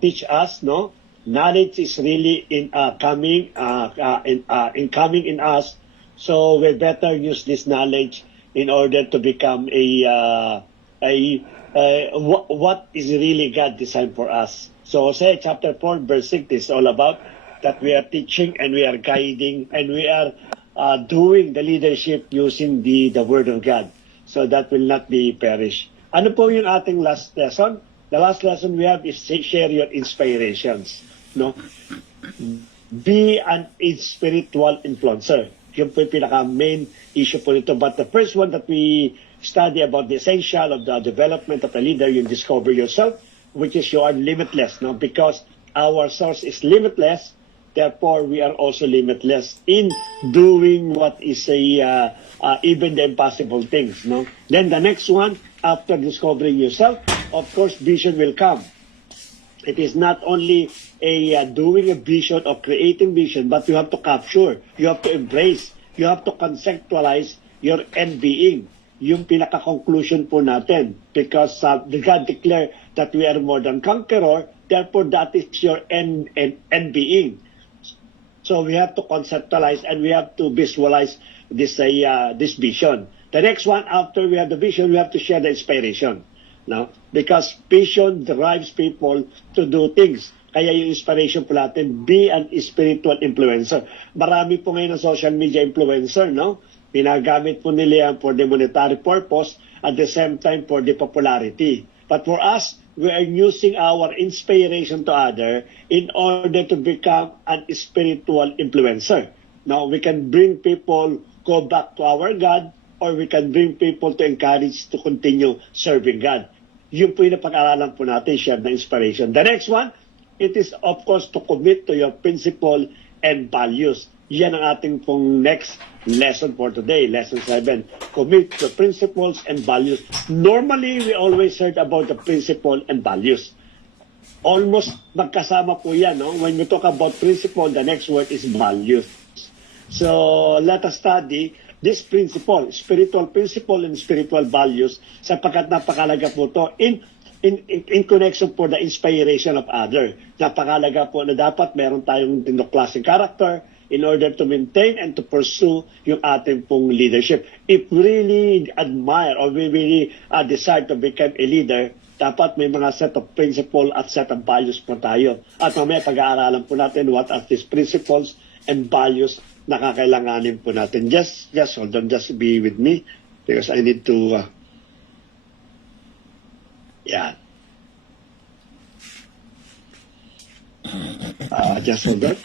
teach us, no? Knowledge is really coming in us. So we better use this knowledge in order to become what is really God designed for us. So Hosea chapter 4 verse 6 is all about that we are teaching and we are guiding and we are doing the leadership using the word of God. So that will not be perished. Ano po yung ating last lesson? The last lesson we have is share your inspirations. No? Be an spiritual influencer. Yun po yung pinaka-main issue po nito. But the first one that we study about the essential of the development of a leader, you discover yourself, which is you are limitless. No? Because our source is limitless, therefore we are also limitless in doing what is even the impossible things. No? Then the next one, after discovering yourself, of course, vision will come. It is not only doing a vision or creating vision, but you have to capture, you have to embrace, you have to conceptualize your end being. Yung pinaka-conclusion po natin. Because God declared that we are more than conqueror, therefore that is your end being. So we have to conceptualize and we have to visualize this vision. The next one, after we have the vision, we have to share the inspiration. No? Because vision drives people to do things. Kaya yung inspiration po natin, be an spiritual influencer. Marami po ngayon ng social media influencer, no? Pinagamit po nila yan for the monetary purpose at the same time for the popularity. But for us, we are using our inspiration to other in order to become an spiritual influencer. Now, we can bring people go back to our God or we can bring people to encourage to continue serving God. Yun po yung napag-aralan po natin, share the inspiration. The next one, it is of course to commit to your principle and values. Yan ang ating pong next lesson for today, lesson 7. Commit to principles and values. Normally, we always heard about the principle and values. Almost magkasama po yan, no? When we talk about principle, the next word is values. So, let us study this principle, spiritual principle and spiritual values, sapagkat napakalaga po ito in connection for the inspiration of other. Napakalaga po na dapat meron tayong klaseng character in order to maintain and to pursue yung ating pong leadership. If we really admire or we really decide to become a leader, dapat may mga set of principle at set of values po tayo. At mamaya pag-aaralan po natin what are these principles and values na kakailanganin po natin. Just hold on, just be with me because I need to just hold on.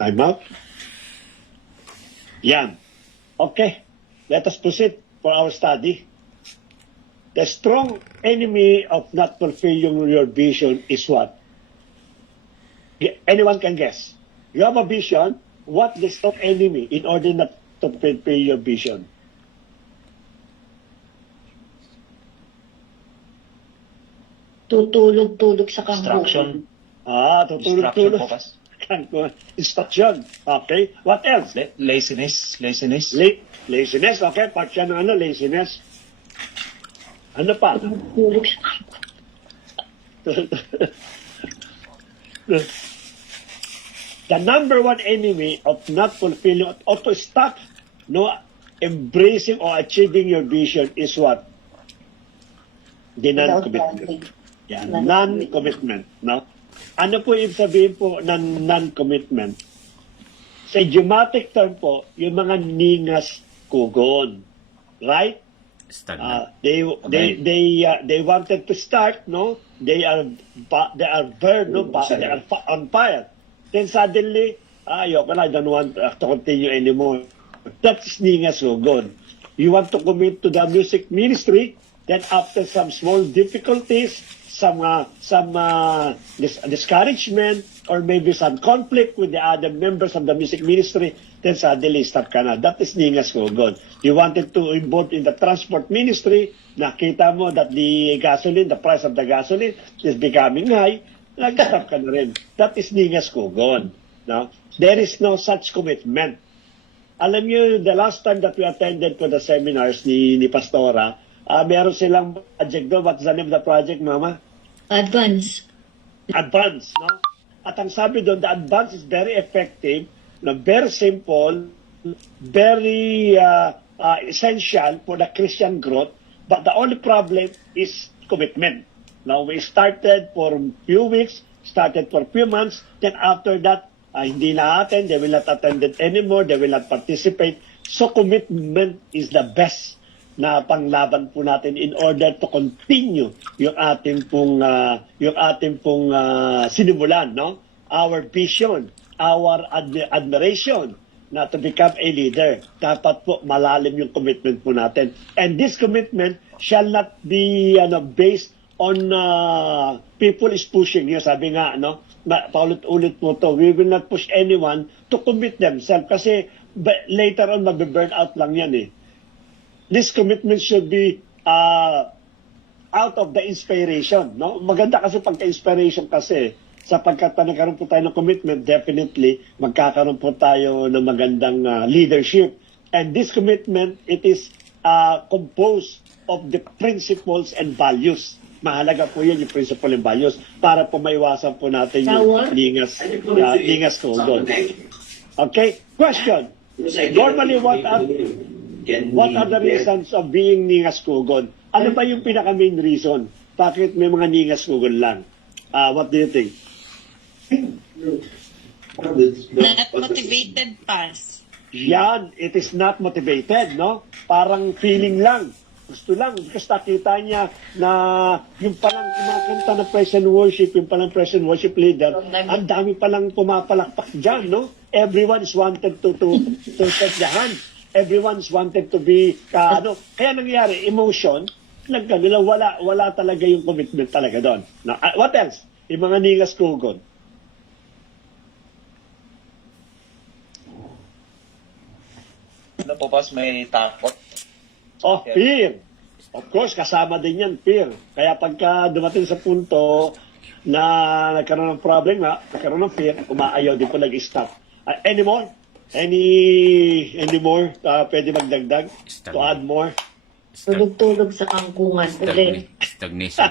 Time out. Yan. Okay. Let us proceed for our study. The strong enemy of not fulfilling your vision is what? Anyone can guess. You have a vision. What the strong enemy in order not to fulfill your vision? Tutulog-tulog sa kahon. Distraction. Tutulog-tulog. Instruction. Okay. What else? Laziness. Laziness. Okay. Part siya ng laziness. Ano pa? Tutulog sa The number one enemy of not fulfilling or to stop embracing or achieving your vision is what? The non-commitment. Yeah, non-commitment. No? Ano po ibig sabihin po ng non-commitment? Sa idiomatic term po, yung mga ningas kugon. Right? They wanted to start, no? They are burned, no? They are on fire. Then suddenly, ayoko na, I don't want to continue anymore. That's ningas kugon. You want to commit to the music ministry, then after some small difficulties, some discouragement, or maybe some conflict with the other members of the music ministry, then suddenly stop ka na. That is ningas kugon. You wanted to involve in the transport ministry, nakita mo that the price of the gasoline is becoming high, nag-stop ka na rin. That is ningas kugon. No? There is no such commitment. Alam niyo, the last time that we attended to the seminars ni Pastora, meron silang project doon. What's the name of the project, Mama? Advance. Advance, no? At ang sabi doon, the advance is very effective, no, very simple, very essential for the Christian growth, but the only problem is commitment. Now, we started for a few weeks, started for a few months, then after that, hindi na attend, they will not attend it anymore, they will not participate. So commitment is the best na panglaban po natin in order to continue yung ating pong sinimulan, no? Our vision, our admiration na to become a leader. Dapat po malalim yung commitment po natin. And this commitment shall not be based on people is pushing you. Sabi nga, no? Paulit-ulit po to. We will not push anyone to commit themselves kasi later on magbe-burn out lang yan eh. This commitment should be out of the inspiration, no? Maganda kasi pagka-inspiration kasi sapagkat pa nagkaroon po tayo ng commitment, definitely magkakaroon po tayo ng magandang leadership. And this commitment, it is composed of the principles and values. Mahalaga po yan yung principle and values para po maiwasan po natin yung lingas tugon. Okay, question. Normally, what are the reasons of being ningas kugon? Ano ba yung pinaka-main reason? Bakit may mga ningas kugon lang? What do you think? Not motivated pass. Yan, it is not motivated, no? Parang feeling lang. Gusto lang. Because nakita niya na yung palang yung mga kanta ng praise and worship, yung palang praise and worship leader, ang dami palang pumapalakpak dyan, no? Everyone is wanted to set the hand. Everyone's wanted to be, kaya nangyari, emotion, wala talaga yung commitment talaga doon. Now, what else? Yung mga ningas kugon. Ano po, boss, may takot? Oh, fear. Of course, kasama din yan, fear. Kaya pagka dumating sa punto na nagkaroon ng problema, nagkaroon ng fear, umaayaw din po nag-stop. Any more? Any more? Pwede magdagdag? To add more? Tulog-tulog sa kangkungan. Ulit. Stagnation.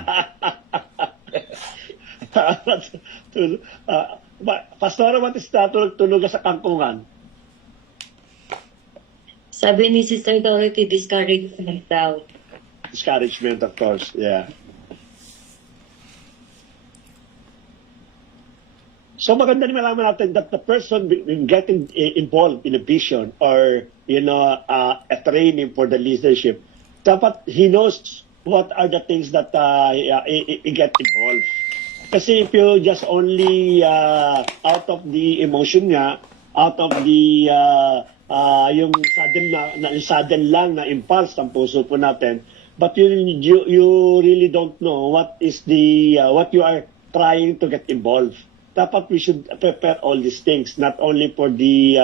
Pastora, what is that? Tulog sa kangkungan? Sabi ni Sister Dorothy, discouragement daw. Discouragement, of course, yeah. So maganda rin malaman natin that the person getting involved in a vision or, a training for the leadership, dapat he knows what are the things that he get involved. Kasi if you just only out of the emotion nga, out of the yung sudden lang na impulse ng puso po natin, but you really don't know what is the what you are trying to get involved. Dapat we should prepare all these things, not only for the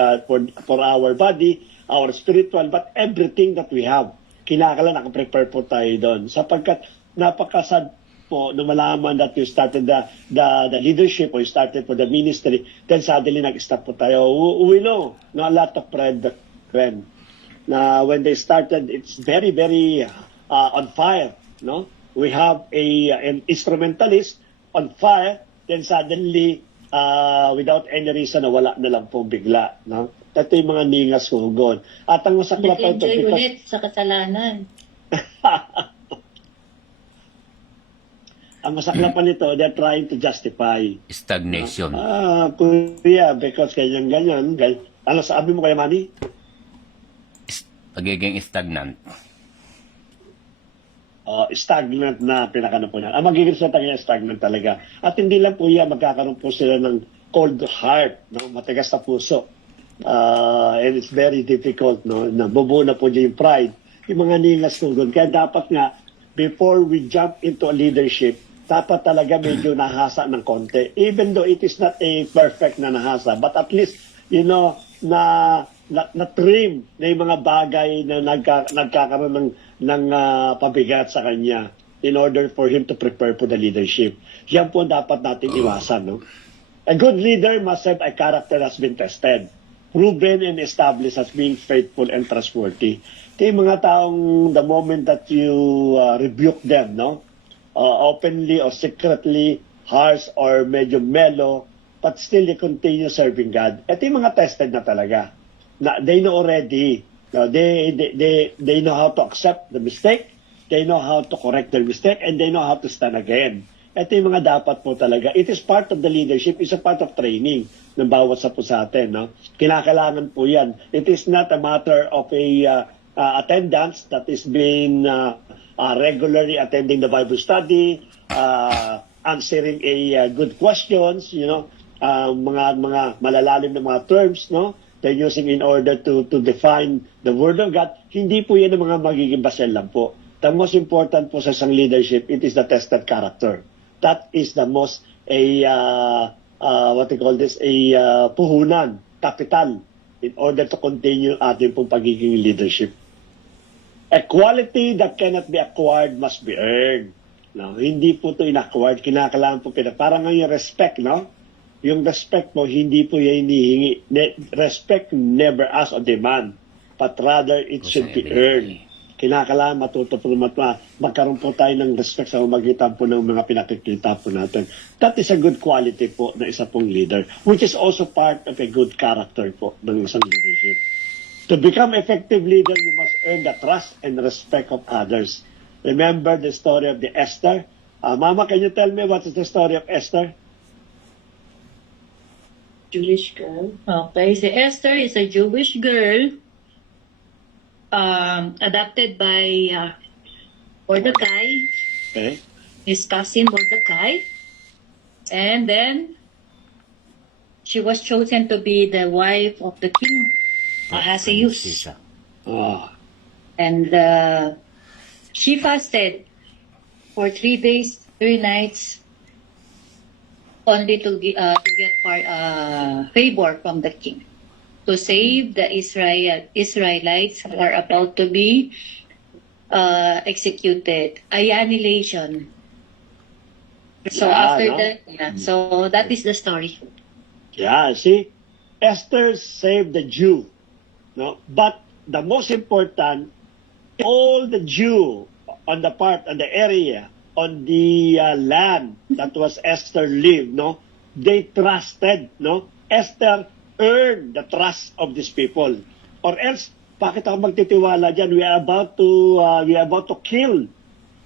for our body, our spiritual, but everything that we have. Kinakailangan nakaprepare po tayo doon. Sapagkat napakasad po na malaman that you started the leadership or you started for the ministry, then suddenly nag-stop po tayo. We know a lot of friend na when they started, it's very, very on fire. No, we have an instrumentalist on fire, then suddenly, without any reason, nawala na lang po bigla. No? Ito yung mga ningas hugon. At ang masakla pa ito, Nag-enjoy ulit sa kasalanan. ang masakla pa nito, they're trying to justify. Stagnation. Kuya, because ganyan. Ano sabi mo kaya, Manny? Pagiging stagnant. Stagnant na pinakano po niya. Ang magiging sa tanya stagnant talaga. At hindi lang po yan, magkakaroon po sila ng cold heart, no? Matigas na puso. And it's very difficult, no? Nabubuo na po niya yung pride. Yung mga ningas tungkol. Kaya dapat nga, before we jump into a leadership, dapat talaga medyo nahasa ng konti. Even though it is not a perfect na nahasa, but at least, na-trim na yung mga bagay na nagkakaroon ng pabigat sa kanya in order for him to prepare for the leadership. Yan po dapat natin iwasan. No? A good leader must have a character that has been tested, proven and established as being faithful and trustworthy. Ito yung mga taong the moment that you rebuke them, no? openly or secretly harsh or medyo mellow, but still they continue serving God. Ito yung mga tested na talaga. They know already. They know how to accept the mistake, they know how to correct their mistake, and they know how to stand again. Ito yung mga dapat po talaga. It is part of the leadership, it's a part of training ng bawat sa po sa atin. No? Kinakailangan po yan. It is not a matter of a attendance that is being regularly attending the Bible study, answering good questions, mga malalalim na mga terms, no? They're using in order to define the Word of God. Hindi po yan ang mga magiging basel lang po. The most important po sa isang leadership, it is the tested character. That is the most puhunan, capital, in order to continue ating pong pagiging leadership. A quality that cannot be acquired must be earned. No, hindi po ito in-acquired, kinakailangan po parang yung respect, no? Yung respect mo, hindi po yan hinihingi. Respect never ask or demand, but rather it should be earned. Kinakailangan matuto po magkaroon po tayo ng respect sa magitan po ng mga pinakikita po natin. That is a good quality po na isa pong leader, which is also part of a good character po ng isang leadership. To become effective leader, you must earn the trust and respect of others. Remember the story of the Esther? Mama, can you tell me what is the story of Esther? Jewish girl. Okay, si Esther is a Jewish girl adopted by Mordecai, Okay. his cousin Mordecai. And then she was chosen to be the wife of the king Ahasuerus. Oh, And she fasted for 3 days, 3 nights, only to get favor from the king, to save the Israelites who are about to be executed. Annihilation. So after that, so that is the story. yeah, see? Esther saved the Jew. No? But the most important, all the Jew on the area, on the land that was Esther lived, no? They trusted, no? Esther earned the trust of these people. Or else, bakit ako magtitiwala dyan? We are about to kill,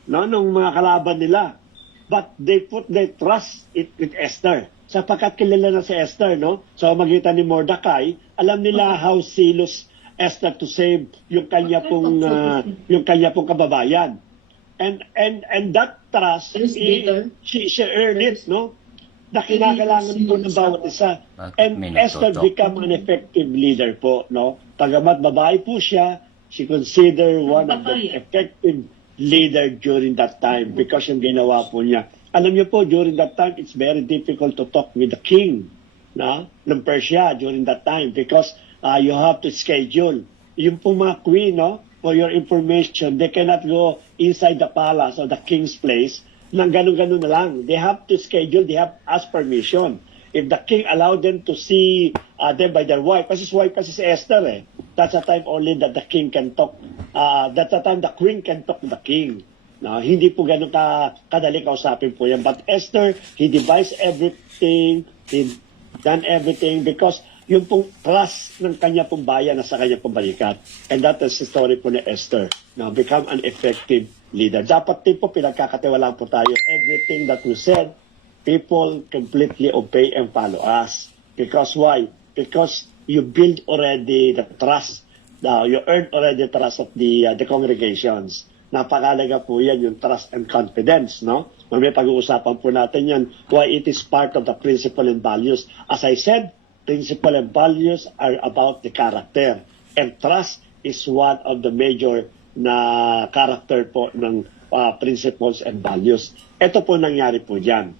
no? Nung mga kalaban nila. But they put their trust with Esther. Sapagkat kilala na si Esther, no? So, magitan ni Mordecai, alam nila how zealous Esther to save yung kanya pong kababayan. And that trust, she earned it, no? Na kinakailangan po ng bawat isa. And Esther become an effective leader po, no? Pagamat babae po siya, she considered one of the effective leader during that time because yung ginawa po niya. Alam niyo po, during that time, it's very difficult to talk with the king, no? Ng Persia during that time because you have to schedule. Yung po mga queen, no? For your information, they cannot go inside the palace or the king's place nang ganun-ganun na lang. They have to schedule, they have to ask permission. If the king allowed them to see them by their wife, kasi si Esther that's the time only that the king can talk. That's the time the queen can talk to the king. No, hindi po ganun kadali kausapin po yan. But Esther, he devised everything, he done everything because yung pong trust ng kanya pong bayan na sa kanya pong balikat. And that is the story po ni Esther. Now, become an effective leader. Dapat din po pinagkakatiwalaan po tayo. Everything that we said, people completely obey and follow us. Because why? Because you build already the trust. You earned already the trust of the congregations. Napakalaga po yan, yung trust and confidence, no? May pag-uusapan po natin yan, why it is part of the principle and values. As I said, principle and values are about the character. And trust is one of the major na character po ng principles and values. Ito po nangyari po dyan.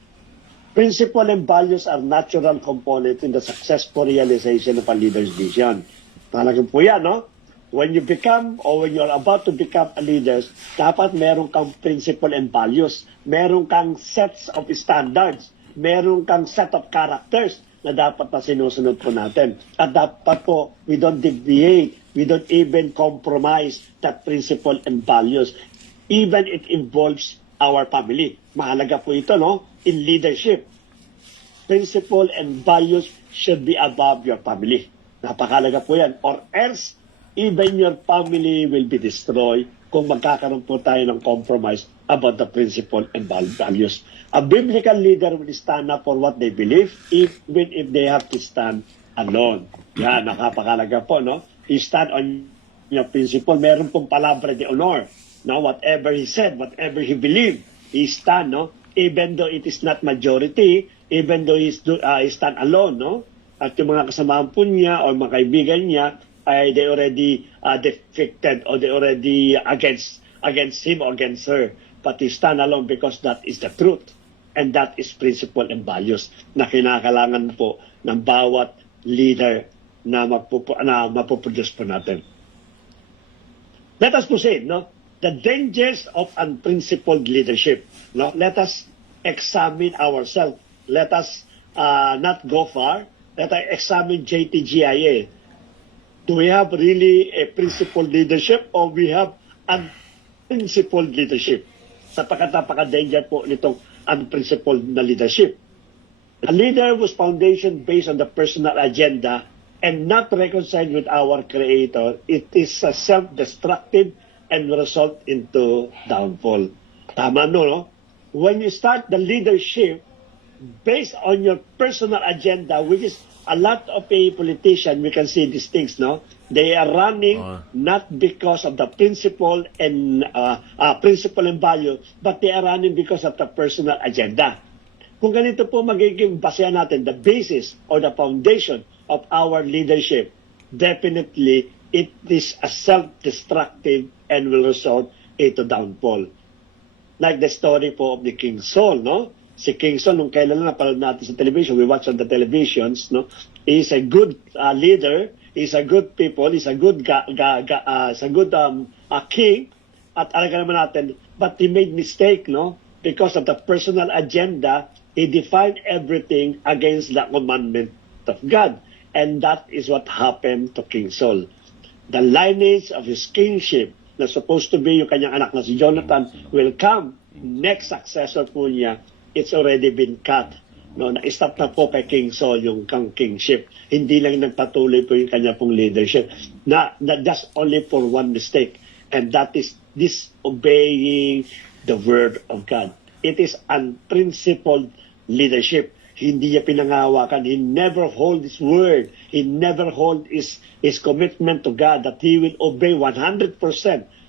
Principle and values are natural components in the successful realization of a leader's vision. Talagang po yan, no? When you become or when you're about to become a leader, dapat meron kang principle and values. Meron kang sets of standards. Meron kang set of characters na dapat na sinusunod po natin. At dapat po, we don't deviate, we don't even compromise that principle and values. Even it involves our family. Mahalaga po ito, no? In leadership. Principle and values should be above your family. Napakalaga po yan. Or else, even your family will be destroyed kung magkakaroon po tayo ng compromise about the principle and values. A biblical leader will stand up for what they believe, even if they have to stand alone. Yan, nakapakalaga po, no? He stand on your principle. Meron pong palabra de honor. No? Whatever he said, whatever he believed, he stand, no? Even though it is not majority, even though he stand alone, no? At yung mga kasamahan po niya o mga kaibigan niya, ay they already defected or they already against him or against her. But he stand alone because that is the truth. And that is principle and values na kinakailangan po ng bawat leader na mapoproduce po natin. Let us proceed, no? The dangers of unprincipled leadership. No? Let us examine ourselves. Let us not go far. Let us examine JTGIA. Do we have really a principled leadership or we have unprincipled leadership? Napaka-danger po nitong unprincipled na leadership. A leader whose foundation based on the personal agenda and not reconciled with our Creator, it is self-destructive and will result into downfall. Tama, no? When you start the leadership based on your personal agenda, which is a lot of a politician, we can see these things, no? They are running not because of the principle and value, but they are running because of the personal agenda. Kung ganito po magiging basehan natin, the basis or the foundation of our leadership, definitely it is a self-destructive and will result into downfall. Like the story po of the King Saul, no? Si King Saul, nung kailan na napanood natin sa television, we watch on the televisions, no? He's a good leader, he's a good people, he's a good king, at alaga naman natin, but he made mistake, no? Because of the personal agenda, he defied everything against the commandment of God. And that is what happened to King Saul. The lineage of his kingship, na supposed to be yung kanyang anak na si Jonathan, will come. Next successor po niya, it's already been cut. No, na-stop na po kay King Saul yung kingship. Hindi lang nagpatuloy po yung kanya pong leadership. Na just only for one mistake. And that is disobeying the word of God. It is unprincipled leadership. Hindi niya pinangahawakan. He never hold his word. He never hold his commitment to God that he will obey 100%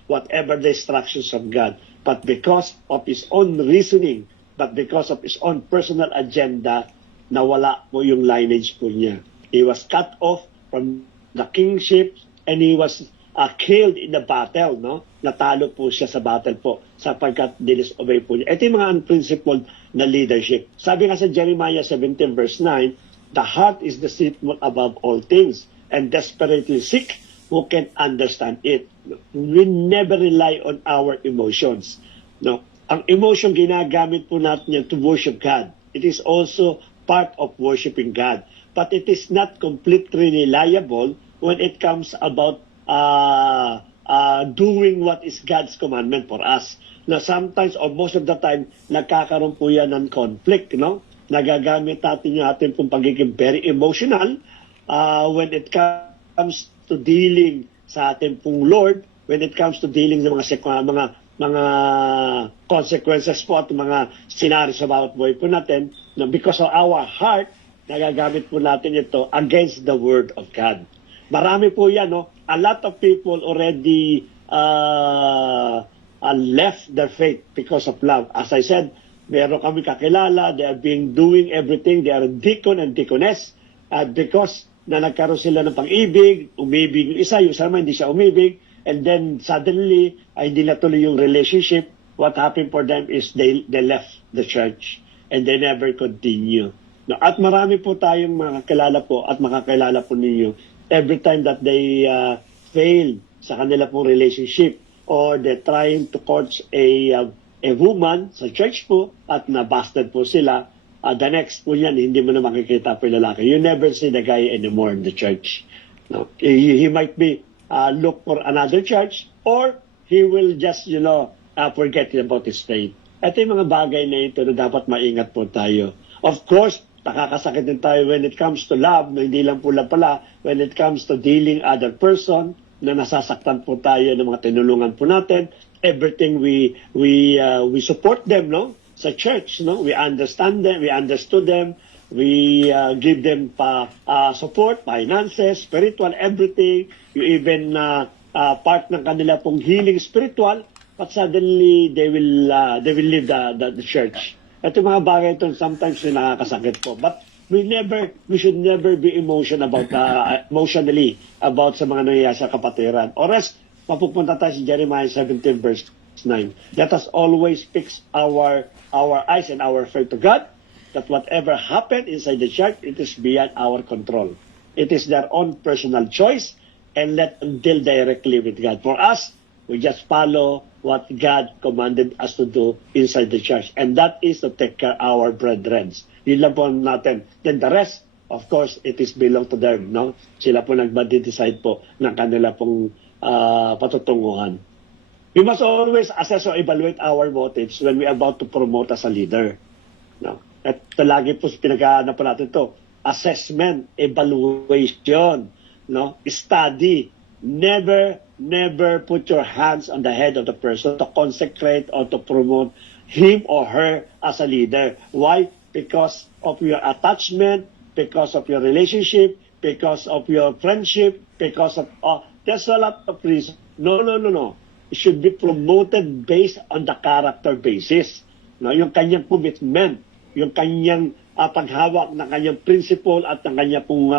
whatever the instructions of God. But because of his own reasoning, but because of his own personal agenda, nawala po yung lineage po niya. He was cut off from the kingship and he was killed in the battle, no? Natalo po siya sa battle po sapagkat disobey po niya. Ito yung mga unprincipled na leadership. Sabi nga sa Jeremiah 17 verse 9, the heart is deceitful above all things and desperately sick, who can understand it? We never rely on our emotions, no? Ang emotion ginagamit po natin yan to worship God. It is also part of worshiping God. But it is not completely reliable when it comes about doing what is God's commandment for us. Na sometimes or most of the time, nagkakaroon po yan ng conflict, no? Nagagamit natin yung ating pong pagiging very emotional when it comes to dealing sa ating pong Lord, when it comes to dealing ng mga consequences po at mga scenario sa bawat buhay po natin, na because of our heart, nagagamit po natin ito against the word of God. Marami po yan, no? A lot of people already left their faith because of love. As I said, meron kami kakilala, they are doing everything, they are deacon and deaconess, because na nagkaroon sila ng pang-ibig, umibig yung isa naman hindi siya umibig, and then suddenly, ay hindi natuloy yung relationship. What happened for them is they left the church and they never continue. No, at marami po tayong mga kakilala po at makakilala po ninyo every time that they fail sa kanila pong relationship or they're trying to court a woman sa church po at nabasted po sila, the next po yan, hindi mo na makikita po yung lalaki. You never see the guy anymore in the church. No? He might be look for another church or he will just, forget about his faith. Ito yung mga bagay na ito na dapat maingat po tayo. Of course, nakakasakit din tayo when it comes to love, na hindi lang pala, when it comes to dealing other person, na nasasaktan po tayo ng mga tinulungan po natin. Everything we support them, no? Sa church, no? We understand them, we understood them, we give them support, finances, spiritual, everything. You even part ng kanila pong healing spiritual, but suddenly they will leave the church. Ito mga bagay ito sometimes yung nakakasakit po. But we should never be emotionally about sa mga nangyayari sa kapatiran. Or else, mapupunta tayo sa Jeremiah 17 verse 9. Let us always fix our eyes and our faith to God, that whatever happened inside the church, it is beyond our control. It is their own personal choice, and let them deal directly with God. For us, we just follow what God commanded us to do inside the church. And that is to take care of our brethren. Yun lang po natin. Then the rest, of course, it is belong to them. No? Sila po nag-decide po ng kanila pong patutunguhan. We must always assess or evaluate our motives when we are about to promote as a leader. No? At lagi po pinag-aanap po natin ito. Assessment, evaluation, no? Study. Never put your hands on the head of the person to consecrate or to promote him or her as a leader. Why? Because of your attachment, because of your relationship, because of your friendship, because of there's a lot of reasons. No. It should be promoted based on the character basis. No, yung kanyang commitment, yung kanyang paghawak ng kanyang principle at ng kanyang pong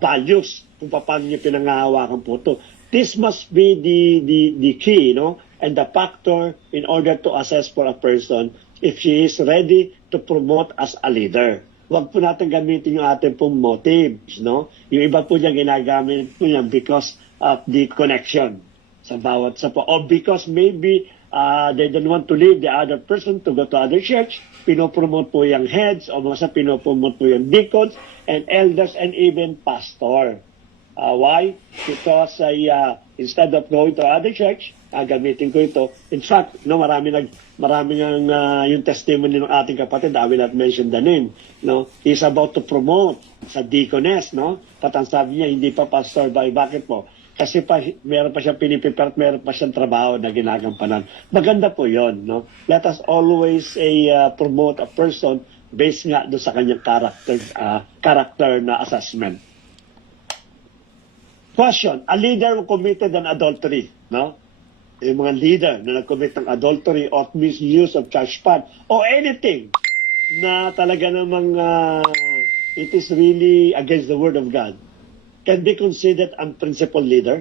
values kung paano niya pinangahawakan po ito. This must be the key, no? And the factor in order to assess for a person if she is ready to promote as a leader. Huwag po natin gamitin yung ating pong motives, no? Yung iba po niya ginagamit po niya because of the connection sa bawat sa po. Or because maybe they don't want to leave the other person to go to other church, pinopromote po yung heads o mga pinopromote po yung deacons and elders and even pastor. Why? Because instead of going to other church, gamitin ko ito. In fact, no, marami ng yung testimony ng ating kapatid, I will not mention the name, no? He's about to promote sa deaconess, no? At ang sabi niya, hindi pa pastor by bakit po? Kasi meron pa siyang pinipipert, meron pa siyang trabaho na ginagampanan. Maganda po yon, no? Let us always promote a person based nga doon sa kanyang character na assessment. Question, a leader who committed an adultery, no? Yung mga leader na nag-commit ng adultery or misuse of church fund or anything na talaga namang it is really against the word of God, can be considered unprincipled leader?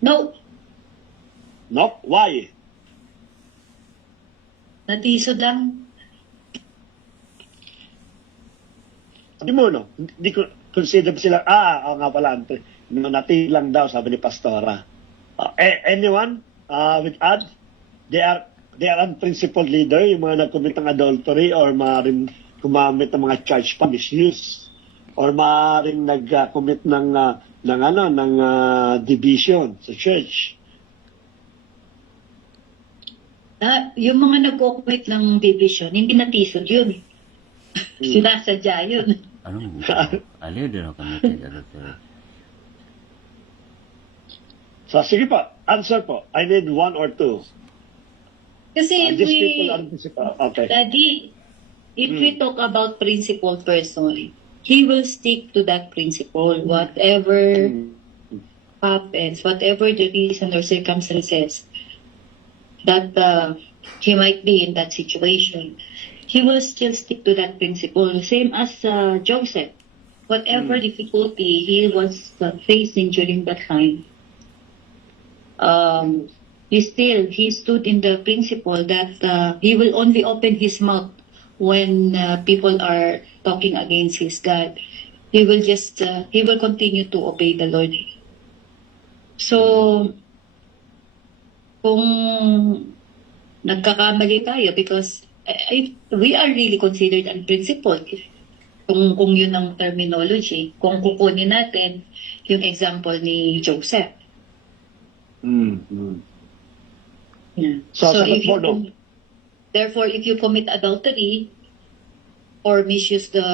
No, No? Why? natisod lang. Sabi mo, no? Hindi ko consider sila, nga pala, natin lang daw, sabi ni Pastora. Anyone with add? They are unprincipled leader, yung mga nag-commit ng adultery or maaaring gumamit ng mga church fund misuse or maaaring nag-commit ng division sa church. Yung mga nag-commit ng division, hindi natisod yun. Sinasadya yun. Anong aliw din ako kami kaya So, sige po, answer po. I need one or two. Kasi These people are principal. Okay. Daddy, if we talk about principle person, he will stick to that principle. Whatever happens, whatever the reason or circumstances that he might be in that situation, he will still stick to that principle. Same as Joseph. Whatever difficulty he was facing during that time, he stood in the principle that he will only open his mouth when people are talking against his God. He will continue to obey the Lord. So, kung nagkakamali tayo because we are really considered unprincipled Kung yun ang terminology, kung kukunin natin yung example ni Joseph. Yeah. So, sagot if you mo, no? therefore, if you commit adultery or misuse the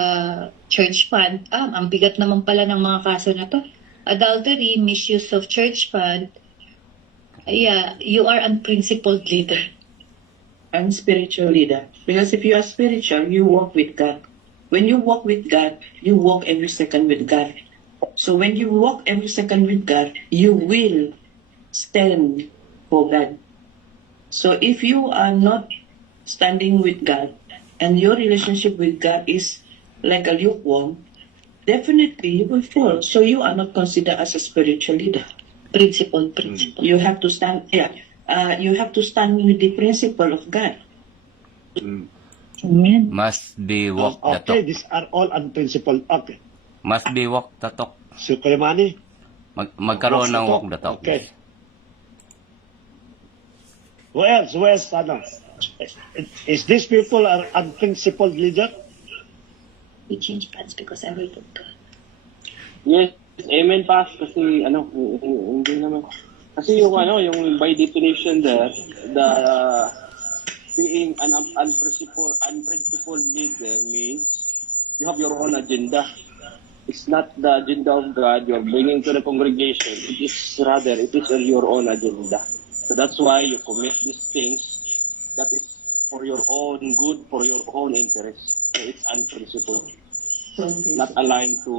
church fund, ang bigat naman pala ng mga kaso na to. Adultery, misuse of church fund, yeah, you are unprincipled leader. I'm spiritual leader. Because if you are spiritual, you walk with God. When you walk with God, you walk every second with God. So when you walk every second with God, you will stand for God. So if you are not standing with God and your relationship with God is like a lukewarm, definitely you will fall. So you are not considered as a spiritual leader. Principle. You have to stand, you have to stand with the principle of God. Amen. Must be walk the Okay, talk. these are all unprincipled. Okay. Must be walk the talk. So, Kuya Manny? Magkaroon ng walk the talk. Okay. Who else? Who else? Ano? Is these people are unprincipled leader? We change plans because I will put God. Yes, amen pass kasi hindi naman kasi yung yung by definition there the being an unprincipled leader means you have your own agenda. It's not the agenda of God you're bringing to the congregation. It is your own agenda. So that's why you commit these things that is for your own good, for your own interest. So it's unprincipled. Not aligned to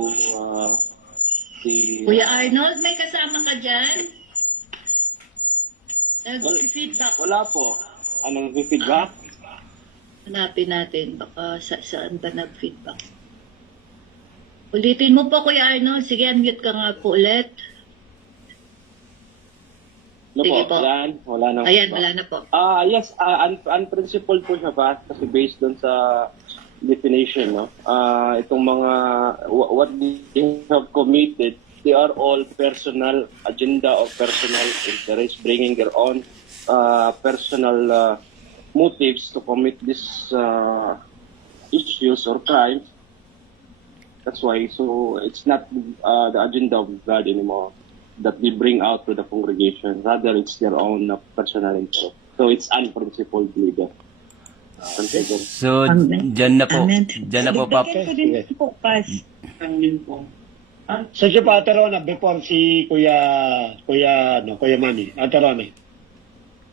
the... Kuya Arnold, may kasama ka dyan? Nag-feedback. Wala po. Anong feedback? Hanapin natin. Baka saan ba nag-feedback? Ulitin mo po, Kuya Arnold. Sige, unmute ka nga po ulit. No Sige po. po. Yan. Wala nang Ayan, feedback. wala na po. Yes, unprincipled po siya ba? Kasi based dun sa definition, no? Itong mga, what they have committed, they are all personal agenda or personal interest, bringing their own personal motives to commit these issues or crimes. That's why, so it's not the agenda of God anymore that they bring out to the congregation. Rather, it's their own personal interest. So it's unprincipled leader. Consider. So, Amen. dyan na po. Amen. Dyan na po, Pap. Okay, sige. Amen po. Sige pa, Ate Rona, before si Kuya Manny. Ate Rona.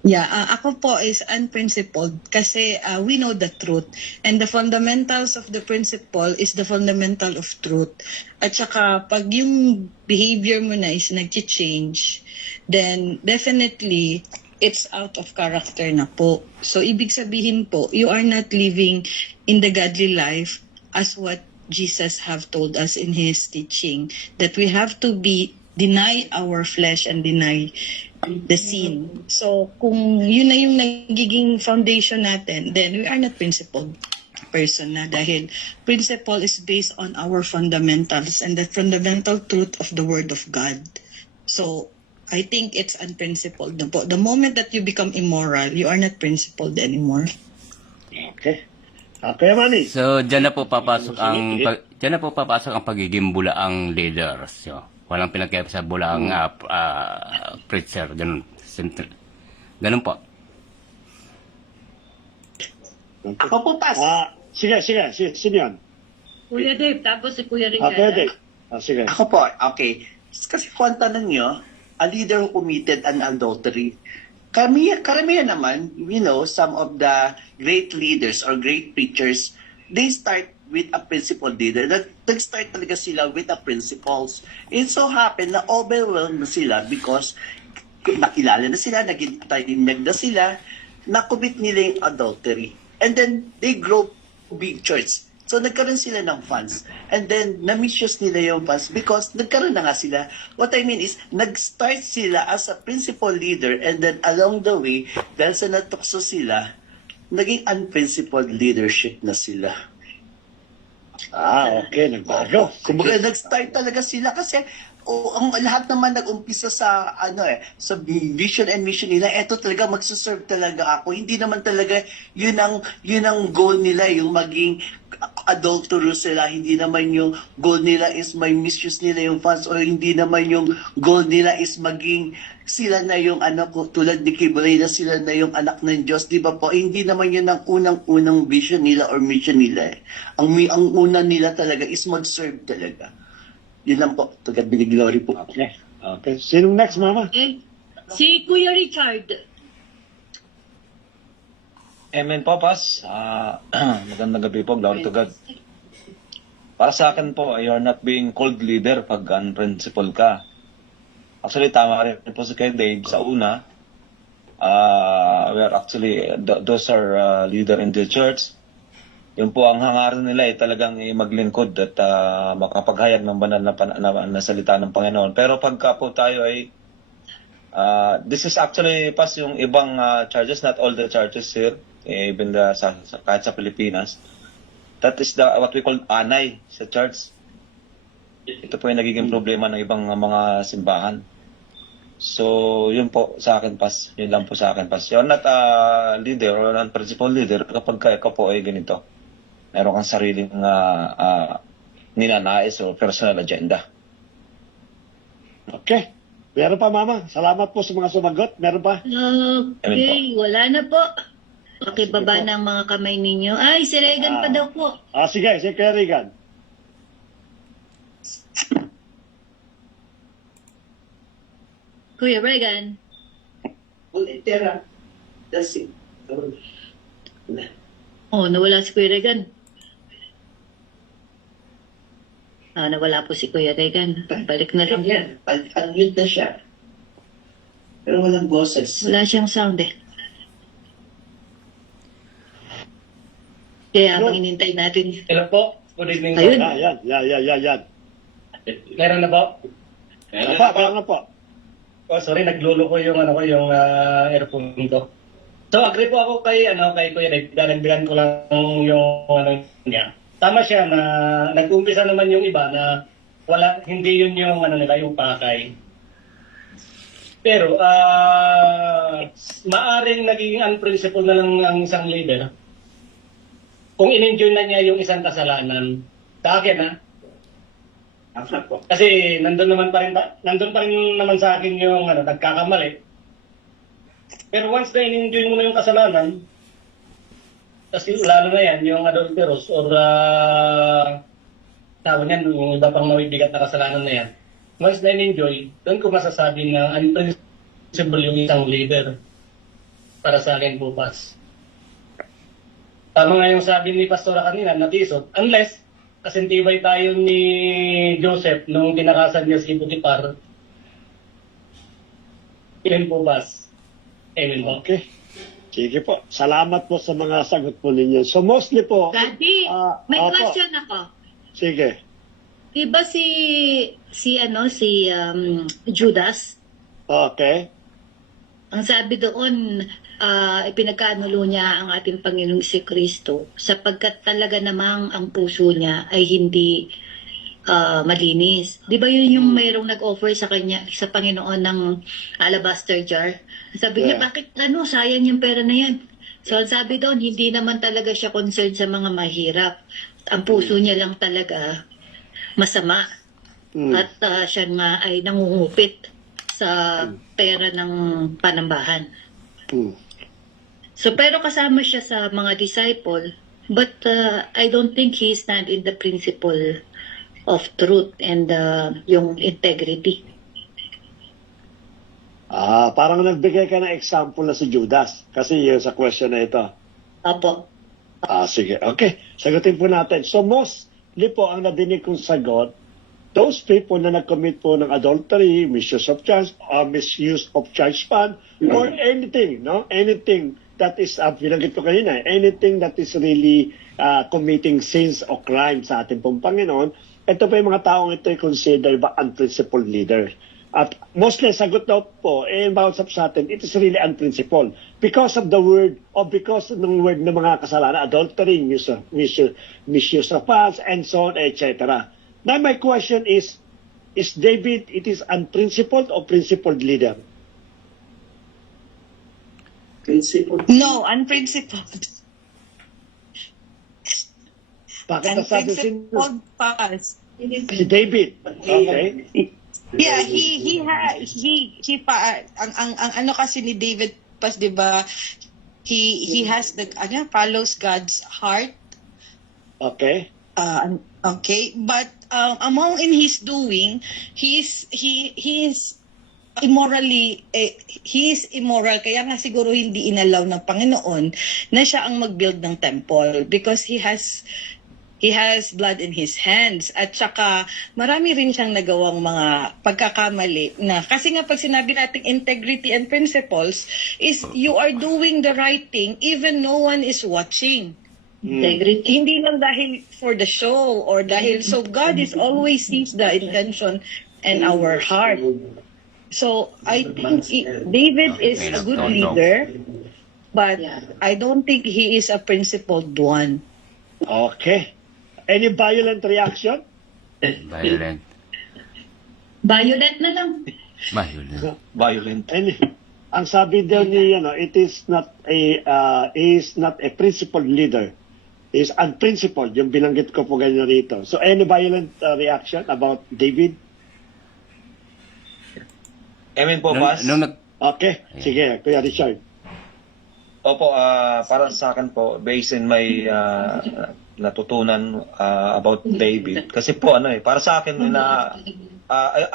Yeah, ako po is unprincipled kasi we know the truth. And the fundamentals of the principle is the fundamental of truth. At saka, pag yung behavior mo na is nag-change, then definitely, it's out of character na po. So, ibig sabihin po, you are not living in the godly life as what Jesus have told us in His teaching. That we have to deny our flesh and deny the sin. So, kung yun na yung nagiging foundation natin, then we are not principled person na dahil principle is based on our fundamentals and the fundamental truth of the Word of God. So, I think it's unprincipled na po. The moment that you become immoral, you are not principled anymore. Okay. Kuya Manny. So, dyan na po papasok ang pagiging bulaang leader. So, walang pinagkaiba sa bulaang preacher. Ganun. Ganun po. Ako po, pass. Sige. Sino yan? Kuya Dave, tapos si Kuya Kuya Ricardo. Dave. Sige. Ako po, okay. Kasi kung ang tanong nyo, a leader who committed an adultery, karamihan naman, some of the great leaders or great preachers, they start with a principled leader. Nag-start talaga sila with the principles. It so happen na overwhelmed na sila because nakilala na sila, naging tinag na sila, na-commit nila yung adultery. And then, they grow big church. So, nagkaroon sila ng funds. And then, na-misuse nila yung funds because nagkaroon na nga sila. What I mean is, nag-start sila as a principal leader and then along the way, dahil sa natukso sila, naging unprincipled leadership na sila. Okay, nagbago. Kumbaga, nag-start talaga sila kasi ang lahat naman nag-umpisa sa sa vision and mission nila. Eto talaga magsuserve talaga ako. Hindi naman talaga yun ang goal nila, yung maging adulterous sila, hindi naman yung goal nila is may misuse nila yung funds, or hindi naman yung goal nila is maging sila na yung tulad ni Kibuloy na sila na yung anak ng Diyos, di ba po? Hindi naman yun ang unang vision nila or mission nila. Ang una nila talaga is mag-serve talaga. Yun lang po. To God be the glory po. Okay. Okay. Sinong next, Mama? Eh, si Kuya Richard. Amen po, Pas. Magandang gabi po. Glory to God. Para sa akin po, you are not being called leader pag unprincipled ka. Actually, tama rin po si Kuya Dave sa una. We are actually, those are leader in the church. Yun po ang hangarin nila talagang maglingkod at makapaghayag ng banal na salita ng Panginoon. Pero pagka po tayo ay this is actually pas yung ibang churches, not all the churches here, even kahit sa Pilipinas. That is what we call anay sa church. Ito po yung nagiging problema ng ibang mga simbahan. So, yun po sa akin, Pas. Yun lang po sa akin, Pas. You're not a leader or not principal leader kapag ikaw po ay ganito. Meron kang sariling ninanais o personal agenda. Okay. Meron pa, Mama. Salamat po sa mga sumagot. Meron pa? Okay, wala na po. Pakibaba ng mga kamay ninyo. Ay, si Regan pa daw po. Sige, si Kuya Regan. Kuya Regan. Ulitera. That's it. Oh, nawala si Kuya Regan. Nawala po si Kuya Regan. Balik na lang. Yan. Unmute na siya. Pero walang boses. Wala siyang sound eh. Kaya habang inintay natin. Hello po. Good evening. Ayun. Yan. Meron na po? Meron na po. Oh, sorry, naglolo ko yung yung earphone ko. So agree po ako kay Kuya Dave. Dadagdagan ko lang yung niya. Tama siya na nag-umpisa naman yung iba na hindi yun yung nila yung pakay. Pero maaring naging unprincipled na lang ang isang leader kung in-enjoy na niya yung isang kasalanan. Sa akin kasi nandun pa rin naman sa akin yung nagkakamali. Pero once na in-enjoy mo na yung kasalanan, kasi lalo na yan, yung adulterous or tawag yan, yung iba pang mabibigat na kasalanan na yan. Once na in-enjoy, doon ko masasabi na unprincipled yung isang leader para sa akin bukas. Tama nga yung sabi ni Pastora kanina, natisod, unless kasintibay tayo ni Joseph nung tinakasan niya si Potiphar. Amen po, Bas. Amen po. Okay. Sige po. Salamat po sa mga sagot po ninyo. So mostly po... Daddy, may opo. question ako. Sige. Diba si Judas, Okay. ang sabi doon, ipinagkanulo niya ang ating Panginoong Kristo sapagkat talaga namang ang puso niya ay hindi malinis. Di ba yun yung mayroong nag-offer sa kanya, sa Panginoon ng alabaster jar? Sabi niya, bakit sayang yung pera na yan? So sabi doon, hindi naman talaga siya concerned sa mga mahirap. Ang puso niya lang talaga masama. At siya nga ay nangungupit sa pera ng panambahan. So pero kasama siya sa mga disciple, but I don't think he stand in the principle of truth and yung integrity. Parang nagbigay ka ng example na si Judas kasi yun sa question na ito. Apo. Sige. Okay. Sagutin po natin. So mostly po ang nadinig kong sagot, those people na nag-commit po ng adultery, misuse of charge fund, or anything, no? Anything that is, binanggit ko kanina, anything that is really committing sins or crime sa ating pong Panginoon, ito po yung mga taong ito ay considered ba unprincipled leader. At mostly, sagot daw po, bawat sa atin, it is really unprincipled. Because of the word, or because of the word ng mga kasalanan, adultery, misuse of funds, and so on, etc. Now, my question is David, it is unprincipled or principled leader? Principle. No, unprincipled. Bakit nasabi Unprincipled pass. si David? Okay. Yeah, he ang ano kasi ni David Pas, 'di ba? He has the follows God's heart. Okay. Okay, but among in his doing, he is immorally he is immoral, kaya nga siguro hindi inalaw ng Panginoon na siya ang mag-build ng temple because he has blood in his hands. At saka, marami rin siyang nagawang mga pagkakamali na, kasi nga pag sinabi natin integrity and principles, is you are doing the right thing even no one is watching. Integrity. Hindi lang dahil for the show or dahil, so God is always sees the intention and our heart. So, I think David is a good leader, but I don't think he is a principled one. Okay. Any violent reaction? Violent. Violent na lang. Violent. Ang sabi daw ni, it is not a principled leader. Is unprincipled, yung binanggit ko po ganyan rito. So, any violent reaction about David? Amen po, Pas. Okay, sige, Kuya Richard. Opo, para sa akin po, based in my natutunan about David. Kasi po, para sa akin,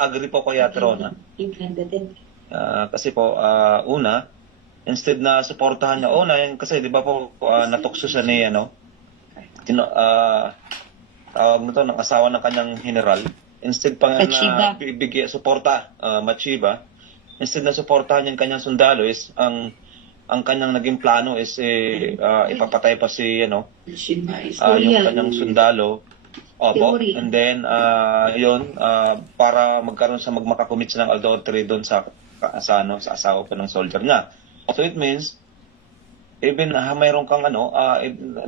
agree po ko Yatron. Kasi po, una, instead na suportahan niya, kasi di ba po, natukso siya ni, tawag na to, ng asawa ng kanyang general. Instead pa nga na bibigyan, suporta, Machiba, instead na suportahan yung kanyang sundalo is, ang kanyang naging plano is ipapatay pa si yung kanyang sundalo. Opo. And then para magkaroon sa magmakakommit siya ng adultery doon sa asawa pa ng soldier niya. So it means even mayroon kang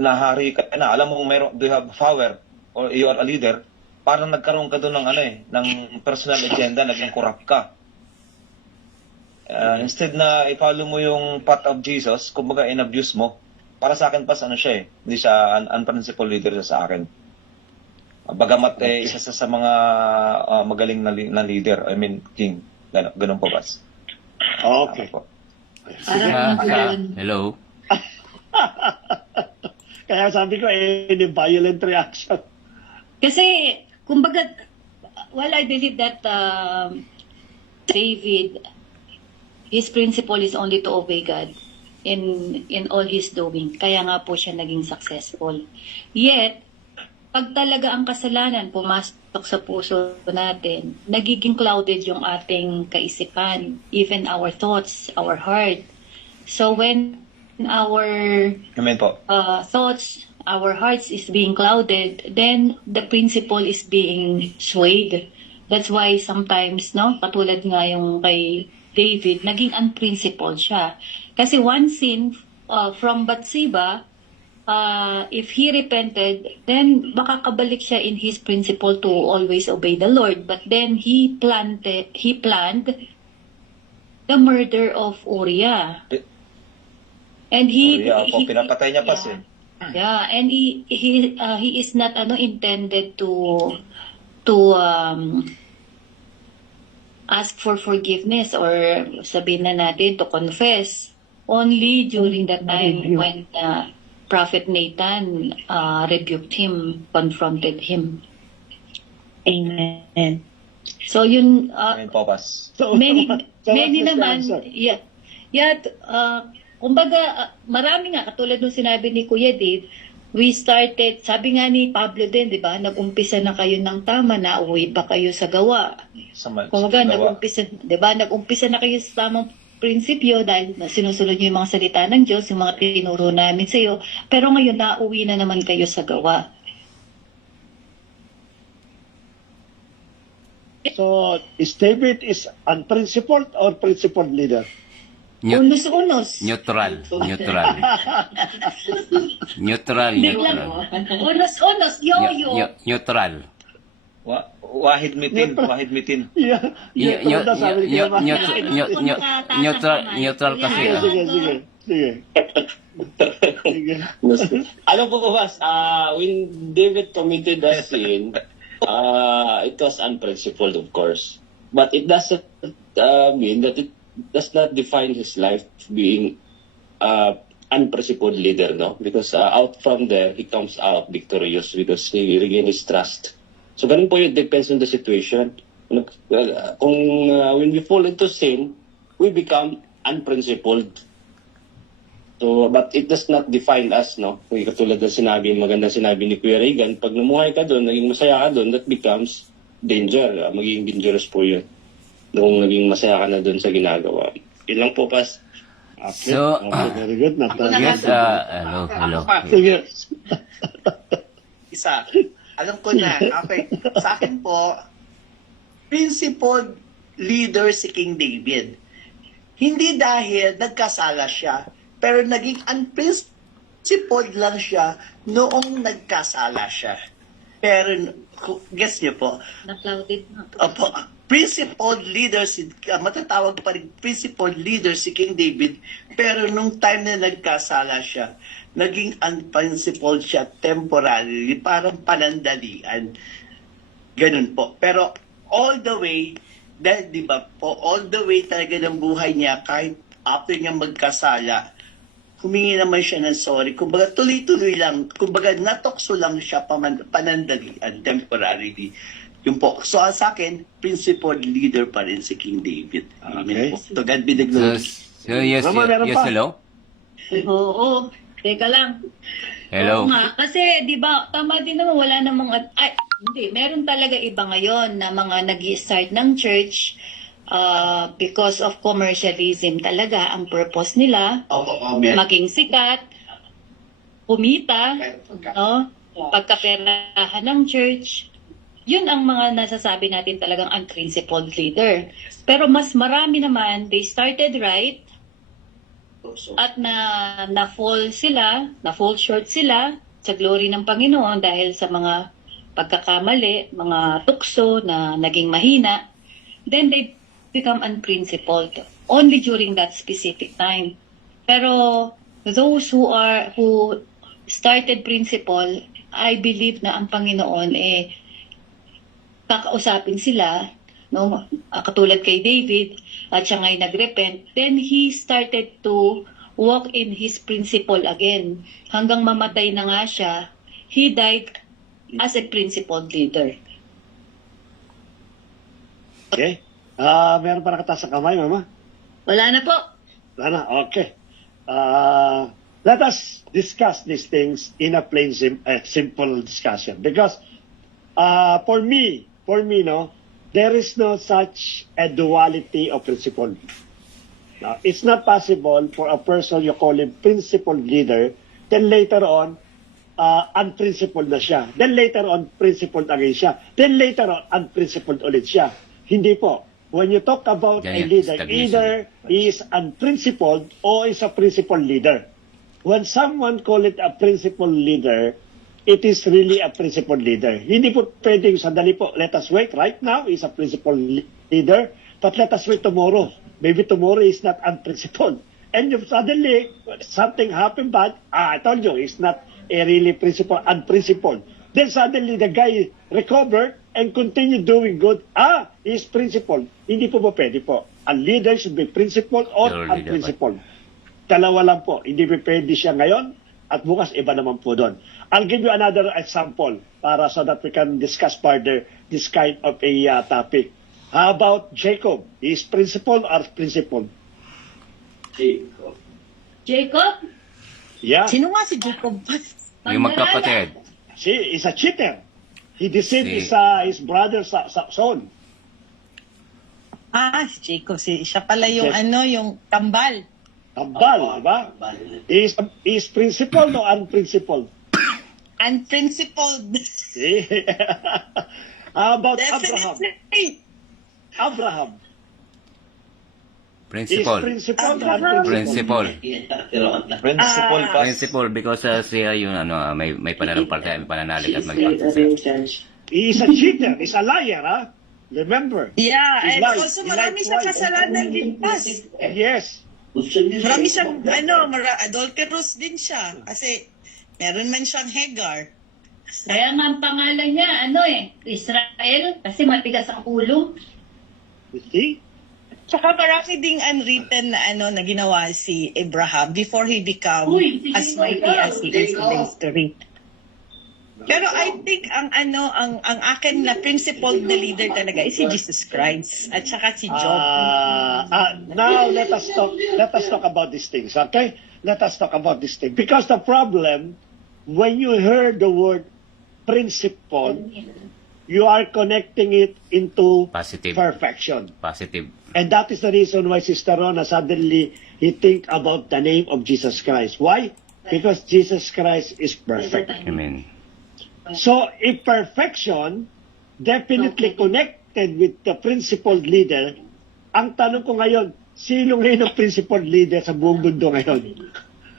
nahari ka na, alam mo do you have power or you are a leader, parang nagkaroon ka doon ng ng personal agenda, naging corrupt ka. Instead na i-follow mo yung path of Jesus, kumbaga in-abuse mo. Para sa akin pas siya hindi siya unprincipled leader sa akin. Bagamat isa sa mga magaling na leader, I mean king. Ganun po pas. Okay. Hello. Kaya sabi ko, any violent reaction. Kasi, kumbaga, I believe that David, his principle is only to obey God in all his doing. Kaya nga po siya naging successful. Yet, pag talaga ang kasalanan pumasok sa puso natin, nagiging clouded yung ating kaisipan, even our thoughts, our heart. So when our Amen po. thoughts, our hearts is being clouded, then the principle is being swayed. That's why sometimes, katulad nga yung kay David, naging unprincipled siya. Kasi one sin from Bathsheba, if he repented, then makakabalik siya in his principle to always obey the Lord. But then he planned the murder of Uriah. And pinapatay niya pa siya. Yeah, and he is not intended to ask for forgiveness or sabihin na natin to confess only during the time when Prophet Nathan rebuked him, confronted him. Amen. So yun, Amen po, Pas. many naman, kumbaga, marami nga, katulad nung sinabi ni Kuya Dave, we started, sabi nga ni Pablo din, di ba, nag-umpisa na kayo ng tama, na uwi pa kayo sa gawa. Kumbaga, nag-umpisa na kayo sa tamang prinsipyo dahil sinusunod nyo yung mga salita ng Diyos, yung mga tinuro namin sa iyo, pero ngayon nauwi na naman kayo sa gawa. So, is David unprincipled or principled leader? Unos-unos. Neutral. Biglang, unos-unos, yo-yo. Neutral. Wahid mitin. Neutral kasi. Sige. Alam po ba, when David committed a sin, it was unprincipled, of course. But it doesn't mean that it does not define his life being unprincipled leader, no? Because out from there, he comes out victorious because he regained his trust. So ganun po yun, depends on the situation. Kung when we fall into sin, we become unprincipled. So, but it does not define us, no? Kung katulad ng sinabi, maganda sinabi ni Kuya Reagan, pag namuhay ka doon, naging masaya ka doon, that becomes danger. Magiging dangerous po yun. Nung naging masaya ka na doon sa ginagawa. Yun lang po, Pas. Okay. So, Okay, very good. yes, hello. Sige. Isa. Alam ko na. Okay. Sa akin po, principled leader si King David. Hindi dahil nagkasala siya, pero naging unprincipled lang siya noong nagkasala siya. Pero, guess niyo po, Na-clouded na. opo, principled leader matatawag pa rin principled leader si King David, pero nung time na nagkasala siya, naging unprincipled siya temporarily, parang panandalian. Ganun po. Pero all the way, dahil di ba po, all the way talaga ng buhay niya, kahit after niya magkasala, humingi naman siya ng sorry. Kumbaga tuloy-tuloy lang, kumbaga natokso lang siya panandalian, temporarily. Yung po. So sa akin, principled leader pa rin si King David. Amen Okay. po. To God be the So, glory. yes, Mama, meron yes, pa. hello? Oo. Teka lang. Hello? Oo nga. Kasi, di ba, tama din naman, wala namang, hindi, meron talaga iba ngayon na mga nag-start ng church because of commercialism talaga. Ang purpose nila, Amen. maging sikat, kumita, no? Pagkaperahan ng church. Yun ang mga nasasabi natin talagang unprincipled leader. Pero mas marami naman, they started right, at na-fall sila, na-fall short sila sa glory ng Panginoon dahil sa mga pagkakamali, mga tukso na naging mahina. Then they become unprincipled only during that specific time. Pero those who started principle, I believe na ang Panginoon kakausapin sila, no? Katulad kay David, at siya nga'y nagrepent, then he started to walk in his principle again. Hanggang mamatay na nga siya, he died as a principled leader. Okay. Meron pa nakataas sa kamay, Mama? Wala na po. Wala na. Okay. Let us discuss these things in a plain, simple discussion. Because for me, no, there is no such a duality of principle. Now, it's not possible for a person you call him principled leader, then later on, unprincipled na siya. Then later on, principled again siya. Then later on, unprincipled ulit siya. Hindi po. When you talk about a leader, either he is unprincipled or is a principled leader. When someone call it a principled leader, it is really a principled leader. Hindi po pwedeng sandali po, let us wait. Right now, is a principled leader, but let us wait tomorrow. Maybe tomorrow is not unprincipled. And if suddenly, something happened bad, I told you, it's not a really unprincipled. Then suddenly, the guy recovered and continued doing good. He's principled. Hindi po ba pwede po? A leader should be principled or unprincipled. Dalawa lang po. Hindi po pwede siya ngayon at bukas iba naman po doon. I'll give you another example para so that we can discuss further this kind of a topic. How about Jacob? Is principled or principled? Jacob? Yeah. Sino nga si Jacob? Yung magkapatid. See, he's a cheater. He deceived his brother's son. Si Jacob. Siya pala yung yung kambal. Kambal, diba? Is principled or unprincipled? Unprincipled. See? How about Abraham? Definitely. Abraham. Principle. Is principled or unprincipled? Principle. Principle pa. Principle because siya yung may pananampalataya, may pananalig at magpapasaya. He is a cheater. He's a liar, huh? Remember? Yeah, He and lied. also He marami lied sa twice. kasalanan din pas. Yes. Marami siyang, adulterous din siya. Kasi, meron man siyang Hagar. Kaya nga ang pangalan niya, Israel, kasi matigas ang ulo. You see? Tsaka marami ding unwritten na ginawa si Abraham before he become as mighty as he is in history. Pero I think ang akin na principled na leader talaga is si Jesus Christ at saka si Job. Now let us talk about these things, okay? Let us talk about this thing. Because the problem, when you hear the word principle, you are connecting it into Positive. perfection. Positive. And that is the reason why Sister Rona suddenly he think about the name of Jesus Christ. Why? Because Jesus Christ is perfect. Amen. So, if perfection definitely connected with the principled leader, ang tanong ko ngayon, sino ngayon ang principled leader sa buong mundo ngayon?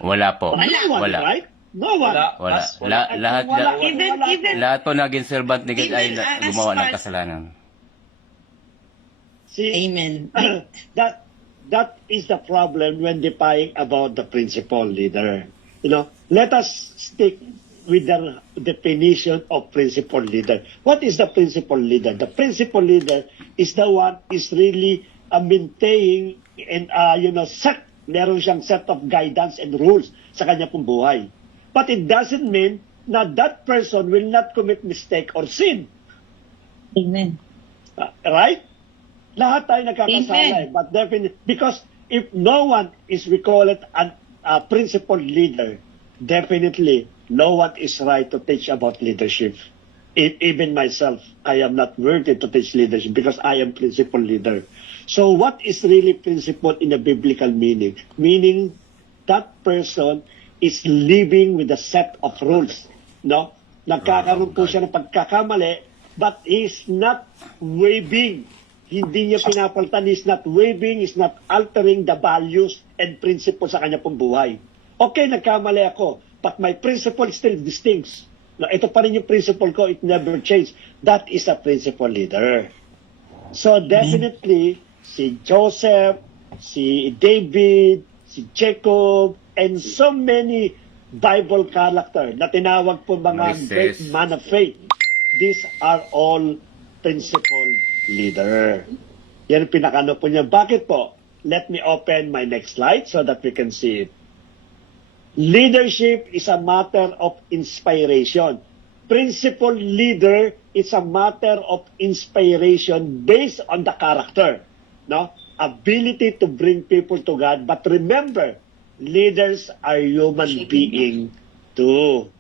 Wala po. No one, Wala. right? No one. Wala. Lahat po naging servant ni God ay gumawa ng kasalanan. See, Amen. that is the problem when defying about the principal leader. Let us stick with the definition of principal leader. What is the principal leader? The principal leader is the one is really maintaining and meron siyang set of guidance and rules sa kanya pong buhay. But it doesn't mean na that person will not commit mistake or sin. Amen. Right? Lahat tayo nagkakasala. But definitely, because if no one is, we call it a principal leader, definitely no one is right to teach about leadership. Even myself, I am not worthy to teach leadership because I am principal leader. So what is really principle in a biblical meaning? Meaning that person is living with a set of rules. No? Nagkakaroon po siya ng pagkakamali, but he's not waving. Hindi niya pinapalitan, he's not waving, he's not altering the values and principles sa kanya pong buhay. Okay, nagkamali ako, but my principle still distincts. No, ito pa rin yung principle ko, it never changed. That is a principle leader. So definitely, si Joseph, si David, si Jacob, and so many Bible character na tinawag po mga Moises. great man of faith. These are all principle leader. Yan ang pinakano po niya. Bakit po? Let me open my next slide so that we can see it. Leadership is a matter of inspiration. Principal leader is a matter of inspiration based on the character. No? Ability to bring people to God. But remember, leaders are human being too.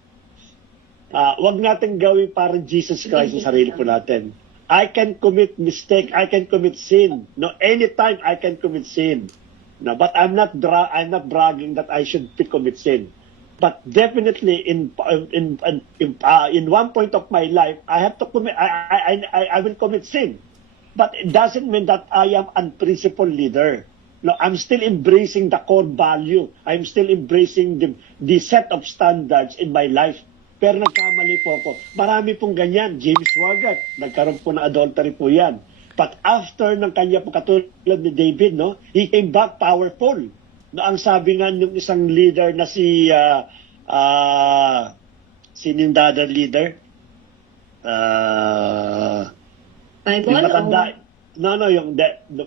Wag natin gawin parang Jesus Christ sa sarili po natin. I can commit mistake, I can commit sin. No, anytime I can commit sin. No, but I'm not bragging that I should commit sin. But definitely in one point of my life, I have to commit. I will commit sin. But it doesn't mean that I am unprincipled leader. No, I'm still embracing the core value. I'm still embracing the set of standards in my life. Pero nagkamali po ako. Marami pong ganyan. James Swaggart, nagkaroon po ng adultery po yan. But after ng kanya po katulad ni David, no, he came back powerful. No, ang sabi nga ng isang leader na si yung other leader? Bible Yung matanda, yung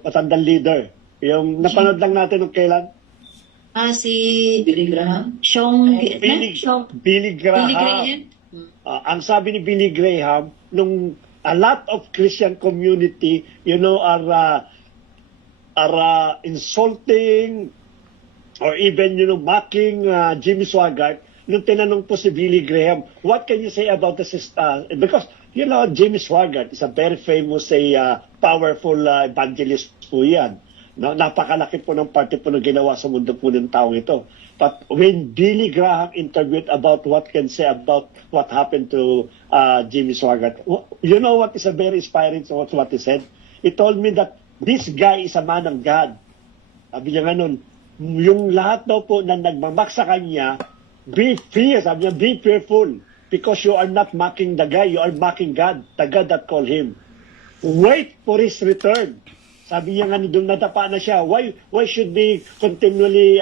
matandang leader. Yung napanood lang natin nung kailan? si Billy Graham. Billy Graham. Ang sabi ni Billy Graham, nung a lot of Christian community, are insulting or even, mocking Jimmy Swaggart, nung tinanong po si Billy Graham, what can you say about the sister? Because, Jimmy Swaggart is a very famous, powerful evangelist po yan. No, napakalaki po ng parte po na ginawa sa mundo po ng taong ito. But when Billy Graham interviewed about what can say about what happened to Jimmy Swaggart, you know what is a very inspiring to what he said? He told me that this guy is a man of God. Sabi niya ganun, yung lahat daw po na nagmamak sa kanya, be fear, sabi niya, be fearful. Because you are not mocking the guy, you are mocking God, the God that called him. Wait for his return. Sabi niya nga doon nadapa na siya. Why should we continually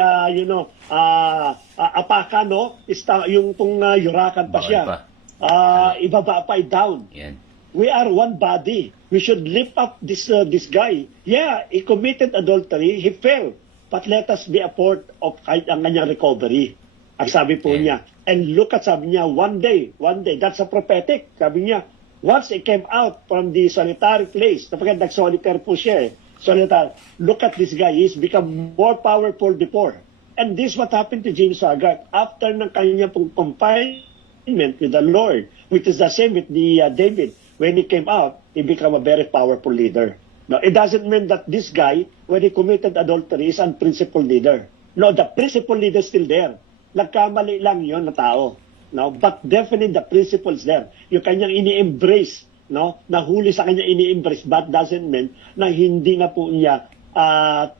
apakan, no? Yung yurakan pa Bawal siya. pa. Ibaba pa, down. Yan. We are one body. We should lift up this guy. Yeah, he committed adultery. He fell. But let us be a part of ang kanyang recovery. Ang sabi po niya. And look at, sabi niya, one day, that's a prophetic. Sabi niya, once he came out from the solitary place, napagand nag-solitaire po siya solitary. Look at this guy. He's become more powerful before. And this what happened to James Haggard after ng kanya pong confinement with the Lord, which is the same with the David. When he came out, he became a very powerful leader. Now, it doesn't mean that this guy, when he committed adultery, is unprincipled leader. No, the principal leader is still there. Nagkamali lang yon na tao. No, but definitely the principle is there. Yung kanyang ini-embrace, no, nahuli sa kanya ini-embrace, but doesn't mean na hindi na po niya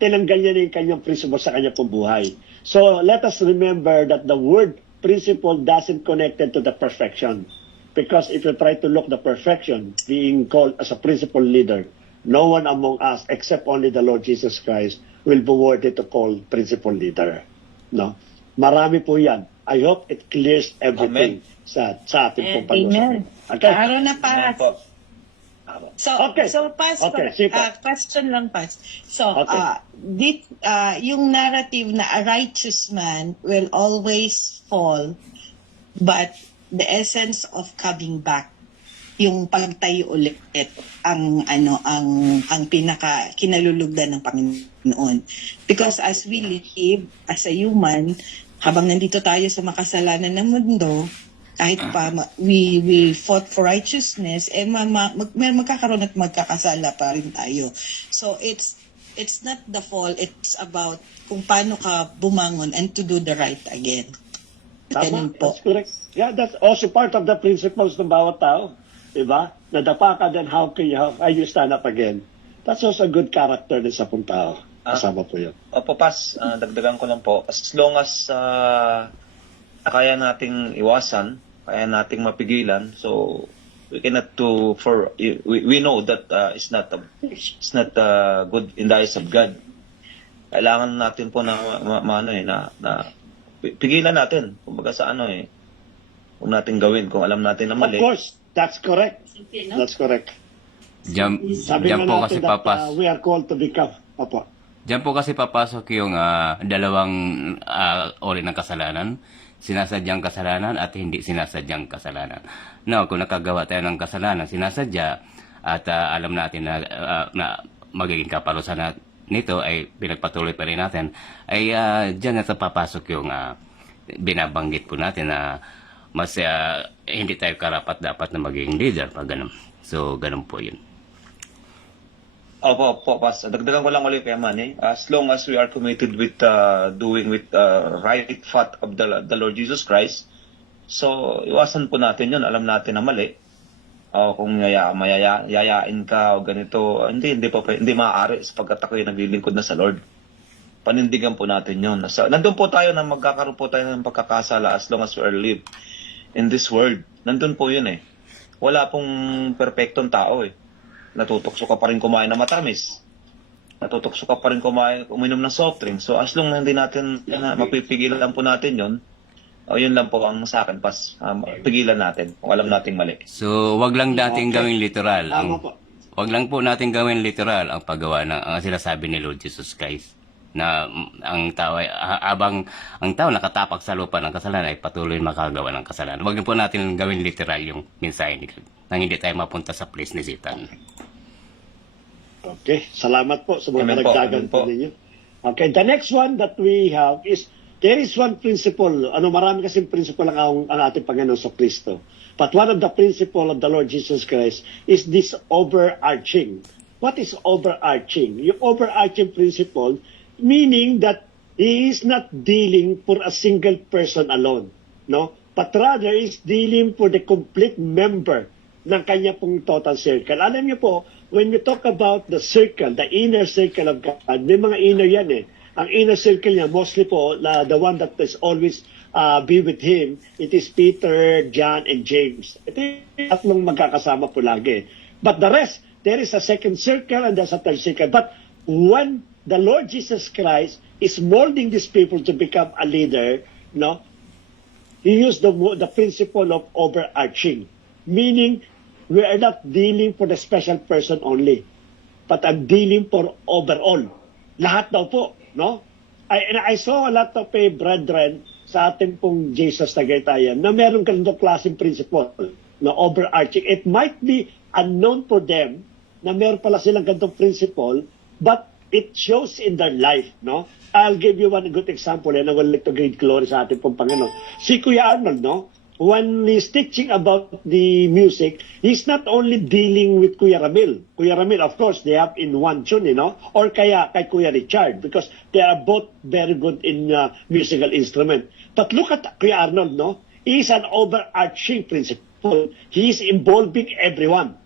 tinanggal niya na yung kanyang principle sa kanyang buhay. So, let us remember that the word principle doesn't connect it to the perfection. Because if you try to look the perfection being called as a principal leader, no one among us, except only the Lord Jesus Christ, will be worthy to call principal leader. No? Marami po yan. I hope it clears everything sa ating pong Amen. Okay? Araw na para. Amen po. So, Okay. so Pas, Okay, sige pa. question lang, Pas. So, Okay. yung narrative na a righteous man will always fall, but the essence of coming back, yung pagtayo ulit, ang pinaka kinalulugdan ng Panginoon. Because as we live as a human, habang nandito tayo sa makasalanan ng mundo, kahit pa we fought for righteousness, magkakaroon at magkakasala pa rin tayo. So it's not the fall, it's about kung paano ka bumangon and to do the right again. Tama, Ganun po. that's correct. Yeah, that's also part of the principles ng bawat tao. Diba? Nadapa ka, then how can you stand up again? That's also a good character din sa pong tao. Kasama po yun. Opo, Pas, dagdagan ko lang po. As long as kaya nating iwasan, kaya nating mapigilan, so we cannot do for we know that it's not good in the eyes of God. Kailangan natin po na pigilan natin kumbaga sa kung natin gawin kung alam natin na mali. Of course, that's correct. Okay, no? That's correct. Sabi Diyan nga po natin kasi that we are called to become. Opo. Diyan po kasi papasok yung dalawang uri ng kasalanan. Sinasadyang kasalanan at hindi sinasadyang kasalanan. Now, kung nakagawa tayo ng kasalanan, sinasadya at alam natin na magiging kaparusahan nito ay pinagpatuloy pa rin natin, ay diyan na papasok yung binabanggit po natin na mas hindi tayo karapat dapat na maging leader pag ganun. So, ganun po yun. Opo, Pas. Dagdagan ko lang ulit kay Manny. As long as we are committed with doing with right path of the Lord Jesus Christ, so iwasan po natin yun. Alam natin na mali. Kung yayain ka o ganito, hindi maaari sapagkat ako'y naglilingkod na sa Lord. Panindigan po natin yun. Nandun po tayo na magkakaroon po tayo ng pagkakasala as long as we are live in this world. Nandun po yun eh. Wala pong perfectong tao eh. Natutokso ka pa rin kumain ng matamis. Natutokso ka pa rin uminom ng soft drink. So as long na hindi natin mapipigilan lang po natin yun, yun lang po ang sa akin, Pas. Pigilan natin kung alam nating mali. So, wag lang nating gawing literal. Tama po. Wag lang po nating gawin literal ang paggawa ng ang sinasabi ni Lord Jesus Christ na ang tao ay abang ang tao nakatapak sa lupa ng kasalanan ay patuloy makagawa ng kasalanan. Wag po natin gawin literal yung mensahe ni God nang hindi tayo mapunta sa place ni Satan. Okay, salamat po sa mga Amen po, nagdagan amen po. po ninyo. Okay, the next one that we have is, there is one principle, marami kasing principle ang ating Panginoon sa Kristo. But one of the principle of the Lord Jesus Christ is this overarching. What is overarching? Yung overarching principle, meaning that He is not dealing for a single person alone, no? But rather is dealing for the complete member ng kanya pong total circle. Alam niyo po, when you talk about the circle, the inner circle of God, may mga inner yan eh. Ang inner circle niya, mostly po, the one that is always be with Him, it is Peter, John, and James. Ito yung tatlong magkakasama po lagi. But the rest, there is a second circle and there's a third circle. But when the Lord Jesus Christ is molding these people to become a leader, no, He used the principle of overarching, meaning we are not dealing for the special person only, but I'm dealing for overall. Lahat daw po, no? And I saw a lot of brethren sa ating pong Jesus Tagaytayan na meron ganitong klaseng principle na overarching. It might be unknown for them na meron pala silang ganitong principle, but it shows in their life, no? I'll give you one good example and I will like to give glory sa ating pong Panginoon. Si Kuya Arnold, no? When he's teaching about the music, he's not only dealing with Kuya Ramil. Kuya Ramil, of course, they have in one tune, you know, or kaya kay Kuya Richard, because they are both very good in musical instrument. But look at Kuya Arnold, no? He is an overarching principle. He is involving everyone.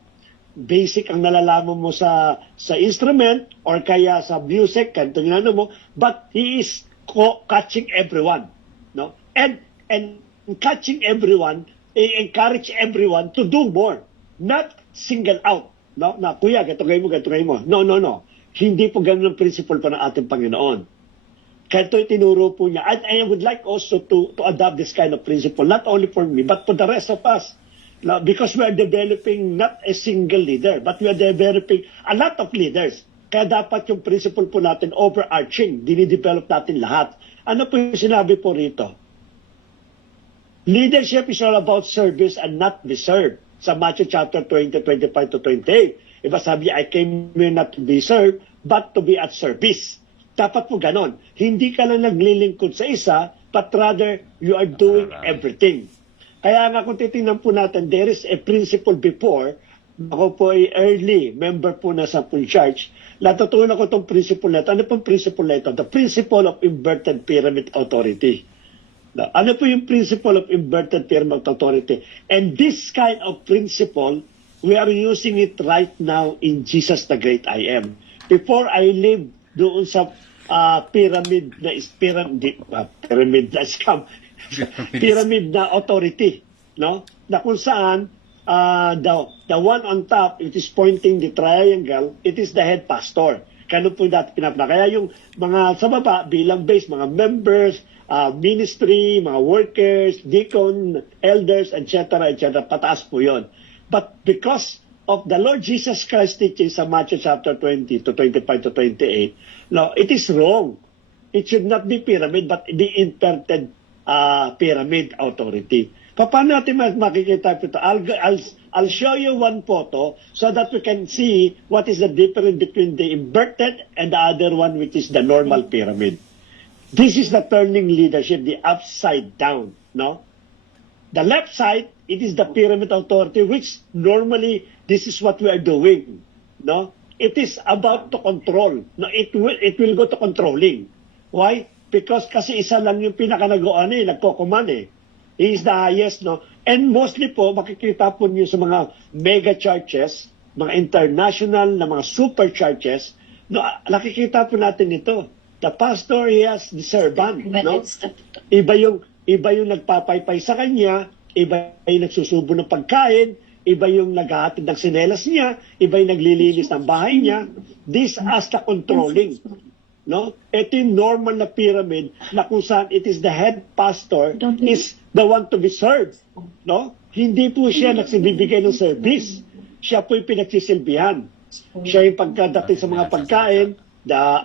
Basic ang nalalaman mo sa instrument or kaya sa music, kanto ginano mo, but he is catching everyone, no? And catching everyone, encourage everyone to do more, not single out, no? Na kuya, gatugay mo. No. Hindi po ganun ang principle pa ng ating Panginoon. Kaya ito tinuro po niya. And I would like also to adopt this kind of principle, not only for me, but for the rest of us. Now, because we are developing not a single leader, but we are developing a lot of leaders. Kaya dapat yung principle po natin overarching, dinidevelop natin lahat. Ano po yung sinabi po rito? Leadership is all about service and not be served. Sa Matthew chapter 20, 25 to 28. Iba sabi, I came here not to be served, but to be at service. Dapat po ganon. Hindi ka lang naglilingkod sa isa, but rather you are doing everything. Kaya nga kung titingnan po natin, there is a principle before, ako po ay early member po na sa Pun Church, natutunan ko itong principle na ito. Ano pong principle na ito? The principle of inverted pyramid authority. Ano po yung principle of inverted pyramid authority? And this kind of principle, we are using it right now in Jesus the Great I Am. Before I live doon sa pyramid na scam, pyramid na authority, no? Na kung saan the one on top, it is pointing the triangle, it is the head pastor. Kano po dati pinapala. Kaya yung mga sa baba, bilang base, mga members, ministry, mga workers, deacon, elders, etc., pataas po yon. But because of the Lord Jesus Christ teaching sa Matthew chapter 20 to 25 to 28, no, it is wrong. It should not be pyramid, but the inverted pyramid authority. Paano natin makikita ito? I'll show you one photo so that we can see what is the difference between the inverted and the other one, which is the normal pyramid. This is the turning leadership, the upside down, no? The left side, it is the pyramid authority, which normally this is what we are doing, no? It is about to control. No, it will go to controlling. Why? Because kasi isa lang yung pinaka-nag-o-ano nagko-command He is the highest, no? And mostly po, makikita po niyo sa mga mega churches, mga international na mga super churches, no, nakikita po natin ito. The pastor, he has the servant, no? Iba yung nagpapaypay sa kanya, iba yung nagsusubo ng pagkain, iba yung naghahatid ng sinelas niya, iba yung naglilinis ng bahay niya. This as the controlling. No? Ito yung normal na pyramid na kung saan it is the head pastor is the one to be served. No? Hindi po siya nagsibibigay ng service. Siya po yung pinagsisilbihan. Siya yung pagkadating sa mga pagkain,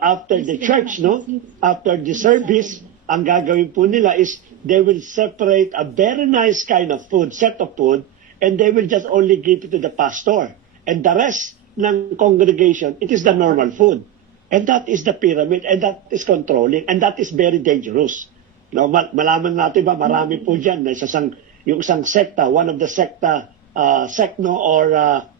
after the church, no? After the service, ang gagawin po nila is they will separate a very nice kind of food, set of food, and they will just only give it to the pastor. And the rest ng congregation, it is the normal food. And that is the pyramid, and that is controlling, and that is very dangerous. No, malaman natin ba, marami po dyan na yung isang sekta, one of the secta,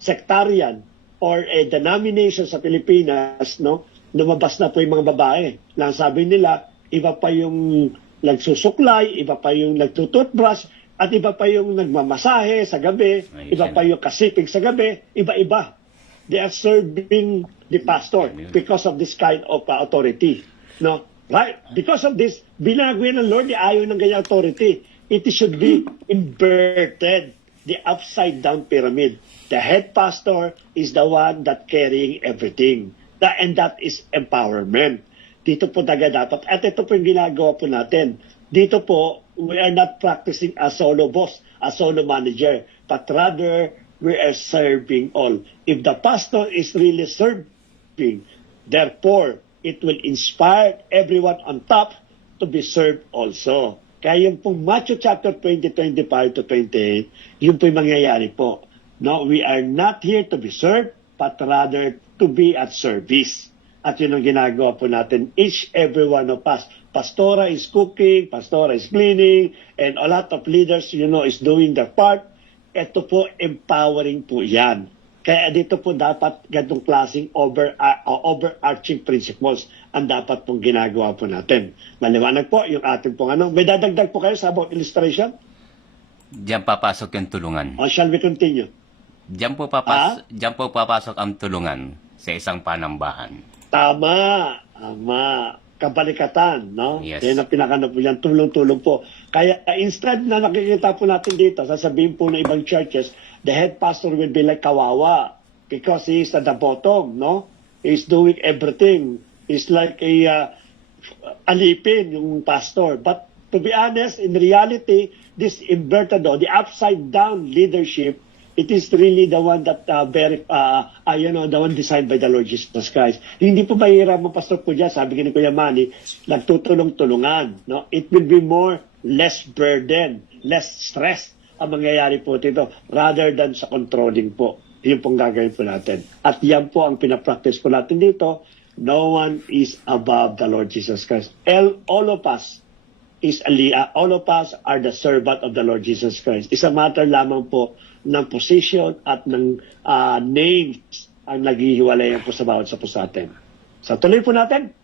sectarian, or a denomination sa Pilipinas, no, lumabas na po yung mga babae. Na sabi nila, iba pa yung nagsusuklay, iba pa yung nagtututbrush, at iba pa yung nagmamasahe sa gabi, iba pa yung kasipig sa gabi, iba-iba. They are serving the pastor because of this kind of authority. No? Right? Because of this, binago yan ng Lord, ayaw ng ganyan authority. It should be inverted. the upside down pyramid. The head pastor is the one that carrying everything. And that is empowerment. Dito po talaga dapat. At ito po yung ginagawa po natin. Dito po, we are not practicing a solo boss, a solo manager, but rather we are serving all. If the pastor is really serving, therefore, it will inspire everyone on top to be served also. Kaya yung pong Matthew chapter 20, 25 to 28, yun po yung mangyayari po. No, we are not here to be served, but rather to be at service. At yun ang ginagawa po natin, each every one of us. Pastora is cooking, pastora is cleaning, and a lot of leaders, is doing their part. Ito po, empowering po yan. Kaya dito po dapat ganitong klaseng overarching principles ang dapat pong ginagawa po natin. Maliwanag po yung ating pong May dadagdag po kayo sa about illustration? Diyan papasok yung tulungan. Or shall we continue? Diyan po papasok ang tulungan sa isang panambahan. Tama. Kabalikatan, no? Yes. Yan ang pinakano po yan, tulong-tulong po. Kaya instead na nakikita po natin dito, sasabihin po ng ibang churches, the head pastor will be like kawawa because he is at the bottom, no? He's doing everything. He's like alipin yung pastor. But to be honest, in reality, this inverted, the upside down leadership, it is really the one that the one designed by the Lord Jesus Christ. Hindi po mahirap mo, Pastor po dyan, sabi ni Kuya Manny, nagtutulong-tulungan. No? It will be less burden, less stress ang mangyayari po dito rather than sa controlling po. Yun pong gagawin po natin. At yan po ang pinapractice po natin dito. No one is above the Lord Jesus Christ. All of us are the servant of the Lord Jesus Christ. It's a matter lamang po ng position at ng names ang naghihiwalayan po sa bawat sa po sa atin. So tuloy po natin.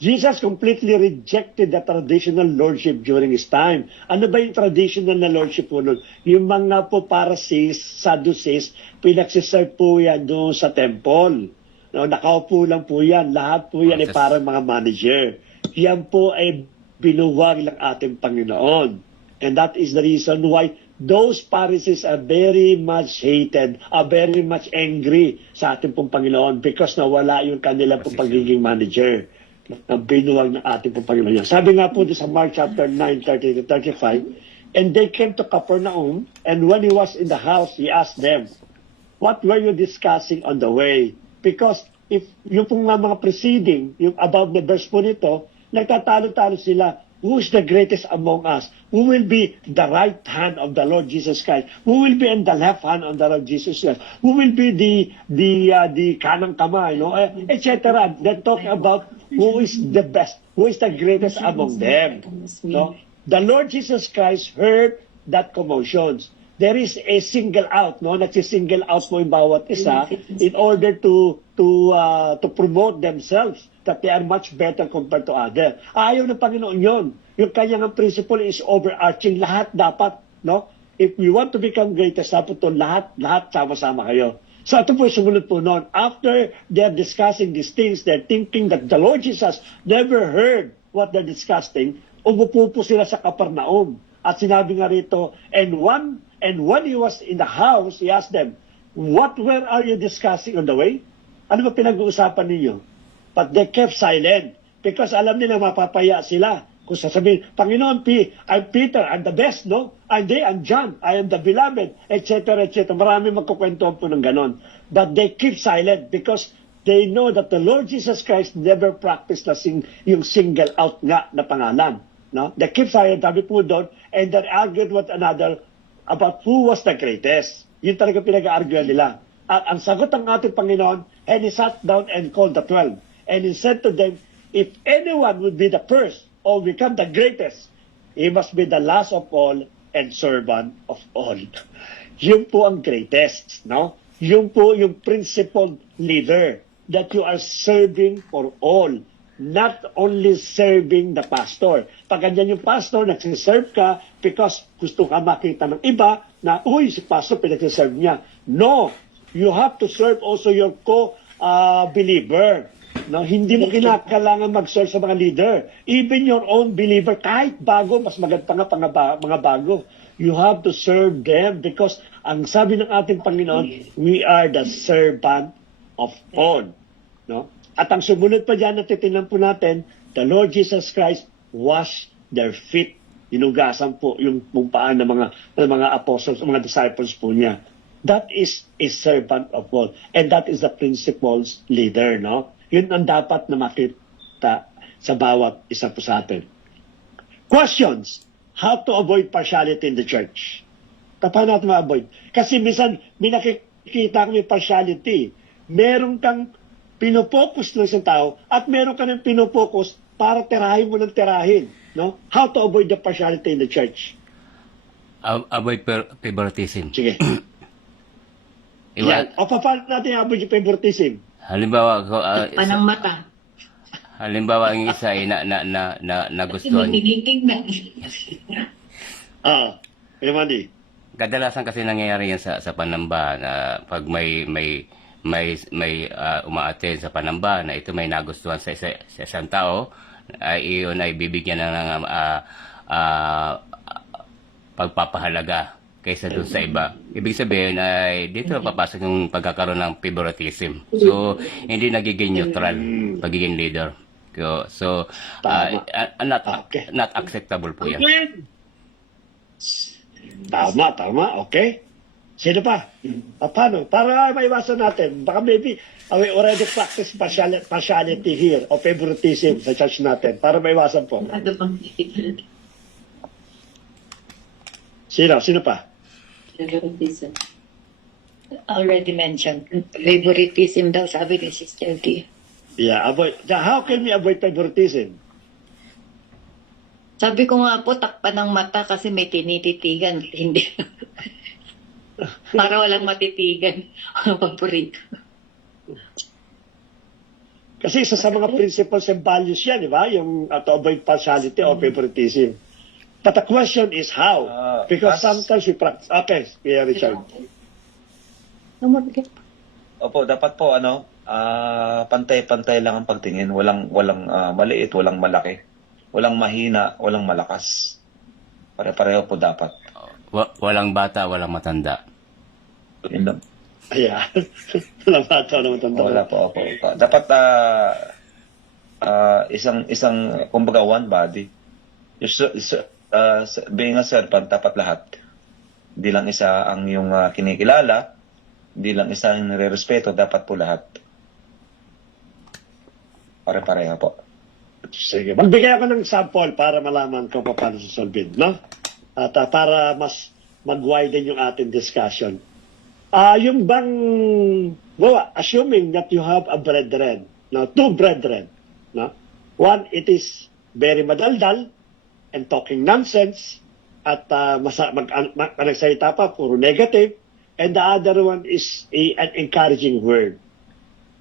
Jesus completely rejected the traditional lordship during his time. Ano ba yung traditional na lordship po nun? Yung mga po Pharisees, Sadducees, pinagsiserve po yan doon sa temple. No, nakaupo lang po yan. Lahat po yan ay parang mga manager. Yan po ay binuwag ng ating Panginoon. And that is the reason why those Pharisees are very much hated, are very much angry sa ating pong Panginoon because nawala yung kanilang pong pagiging manager. Na binuwag ng ating pong Panginoon. Sabi nga po sa Mark chapter 9, 30 to 35, and they came to Capernaum, and when he was in the house, he asked them, what were you discussing on the way? Because if yung pong mga preceding, yung above the verse po nito, nagtatalo-talo sila. Who is the greatest among us? Who will be the right hand of the Lord Jesus Christ? Who will be in the left hand of the Lord Jesus Christ? Who will be the kanang kamay, etc. They're talking about who is the best, who is the greatest among them. No? The Lord Jesus Christ heard that commotions. There is a single out, nagsi-single out mo yung bawat isa in order to promote themselves that they are much better compared to others. Ayaw ng Panginoon yun. Yung kanyang principle is overarching. Lahat dapat, no? If we want to become greatest, dapat to lahat sama-sama kayo. So ito po yung sumunod po noon. After they're discussing these things, they're thinking that the Lord Jesus never heard what they're discussing. Umupo po sila sa Capernaum. At sinabi nga rito, and when he was in the house, he asked them, what are you discussing on the way? Ano ba pinag-uusapan ninyo? But they kept silent because alam nila mapapaya sila. Kung sasabihin, Panginoon, I'm Peter, I'm the best, no? I'm John, I am the beloved, etc., etc. Marami magkukwentuhan po ng ganon. But they keep silent because they know that the Lord Jesus Christ never practiced yung single out nga na pangalan. No? They keep silent, sabi po doon, and they argued with another about who was the greatest. Yun talaga pinag-arguan nila. At ang sagot ng ating Panginoon, and he sat down and called the 12. And he said to them, if anyone would be the first or become the greatest, he must be the last of all and servant of all. Yun po ang greatest, no? Yun po yung principal leader that you are serving for all, not only serving the pastor. Pag ganyan yung pastor, nagsiserve ka because gusto ka makita ng iba na, uy, si pastor pinagsiserve niya. No, you have to serve also your co-believer. No, hindi mo kinakailangan mag-serve sa mga leader. Even your own believer, kahit bago, mas maganda nga mga bago. you have to serve them because ang sabi ng ating Panginoon, we are the servant of all. No? At ang sumunod pa dyan na titingnan po natin, the Lord Jesus Christ washed their feet. Inugasan po yung paan ng mga apostles, mga disciples po niya. That is a servant of all. And that is the principal's leader. No? Yun ang dapat na makita sa bawat isa po sa atin. Questions. How to avoid partiality in the church? Paano natin ma-avoid? Kasi minsan, may nakikita kami partiality. Meron kang pinopokus ng isang tao at meron ka ng pinopokus para tirahin mo ng tirahin. No? How to avoid the partiality in the church? Avoid favoritism. Sige. Iwan, O paano natin avoid yung favoritism? halimbawa, Panang mata. halimbawa ang isa ay nagustuhan. Tinitingnan. Emani. Kadalasan kasi nangyayari yan sa panamba na pag may umaattend sa panamba na ito may nagustuhan sa isang tao, ay iyon ay bibigyan ng pagpapahalaga kaysa doon sa iba. Ibig sabihin ay dito papasok yung pagkakaroon ng favoritism. So, hindi nagiging neutral pagiging leader. So, not acceptable po yan. Tama. Okay. Sino pa? Paano? Para maiwasan natin. Baka maybe we already practice partiality here o favoritism sa church natin. Para maiwasan po. Ano bang Sino pa? favoritism? Already mentioned. Favoritism daw, sabi ni Sister D. Yeah, avoid. How can we avoid favoritism? Sabi ko nga po, takpan ng mata kasi may tinititigan. Hindi. Para walang matitigan. Paborito. Kasi isa sa mga principles and values yan, di ba? Yung to avoid partiality or favoritism. But the question is how? Because sometimes we practice. Okay, Kuya Richard. Opo, dapat po pantay-pantay lang ang pagtingin, walang maliit, walang malaki. Walang mahina, walang malakas. Pare-pareho po dapat. Walang bata, walang matanda. Yun lang. Ayan. Walang bata, walang matanda. Wala po, opo. Dapat isang kumbaga one body. Being a servant, dapat lahat. Hindi lang isa ang yung kinikilala, hindi lang isa ang nire-respeto, dapat po lahat. Pare-pareho po. Sige. Magbigay ako ng sample para malaman ko paano sasolvin, no? At para mas mag-widen yung ating discussion. Yung bang, assuming that you have a brethren, no? Two brethren, no? One, it is very madaldal and talking nonsense at nagsalita pa, puro negative. And the other one is an encouraging word.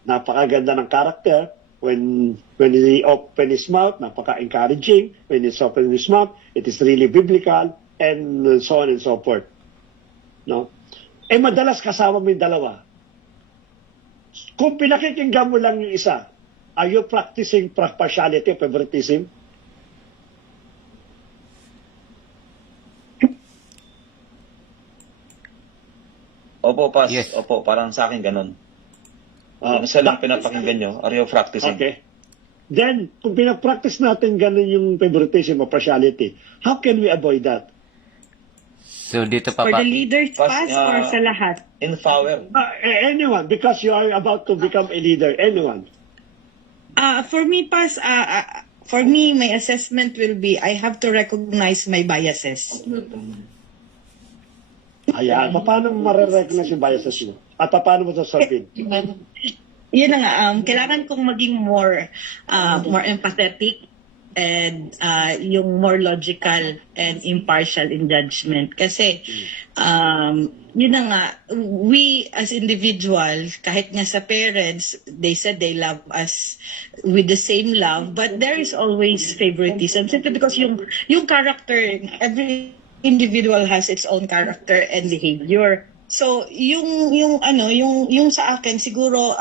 Napakaganda ng character. When he open his mouth, napaka-encouraging. When he's open his mouth, it is really biblical, and so on and so forth. No? Madalas kasama mo yung dalawa. Kung pinakikinggan mo lang yung isa, are you practicing partiality or favoritism? Opo, Yes. Opo, parang sa akin ganun. Kung isa lang pinapakinggan nyo, are you practicing? Okay. Then, kung pinapractice natin ganun yung favoritism o partiality, how can we avoid that? So dito For the leaders Pas- pass or sa lahat? In power. Anyone, because you are about to become a leader. Anyone. For me, pass, for me, my assessment will be, I have to recognize my biases. Ayan, paano mo marirecognize yung biases mo? At paano mo sasabihin? Yun na nga, kailangan kong maging more empathetic and yung more logical and impartial in judgment. Kasi, yun na nga, we as individuals, kahit nga sa parents, they said they love us with the same love, but there is always favoritism. Simply because yung character, every individual has its own character and behavior. So, yung sa akin, siguro,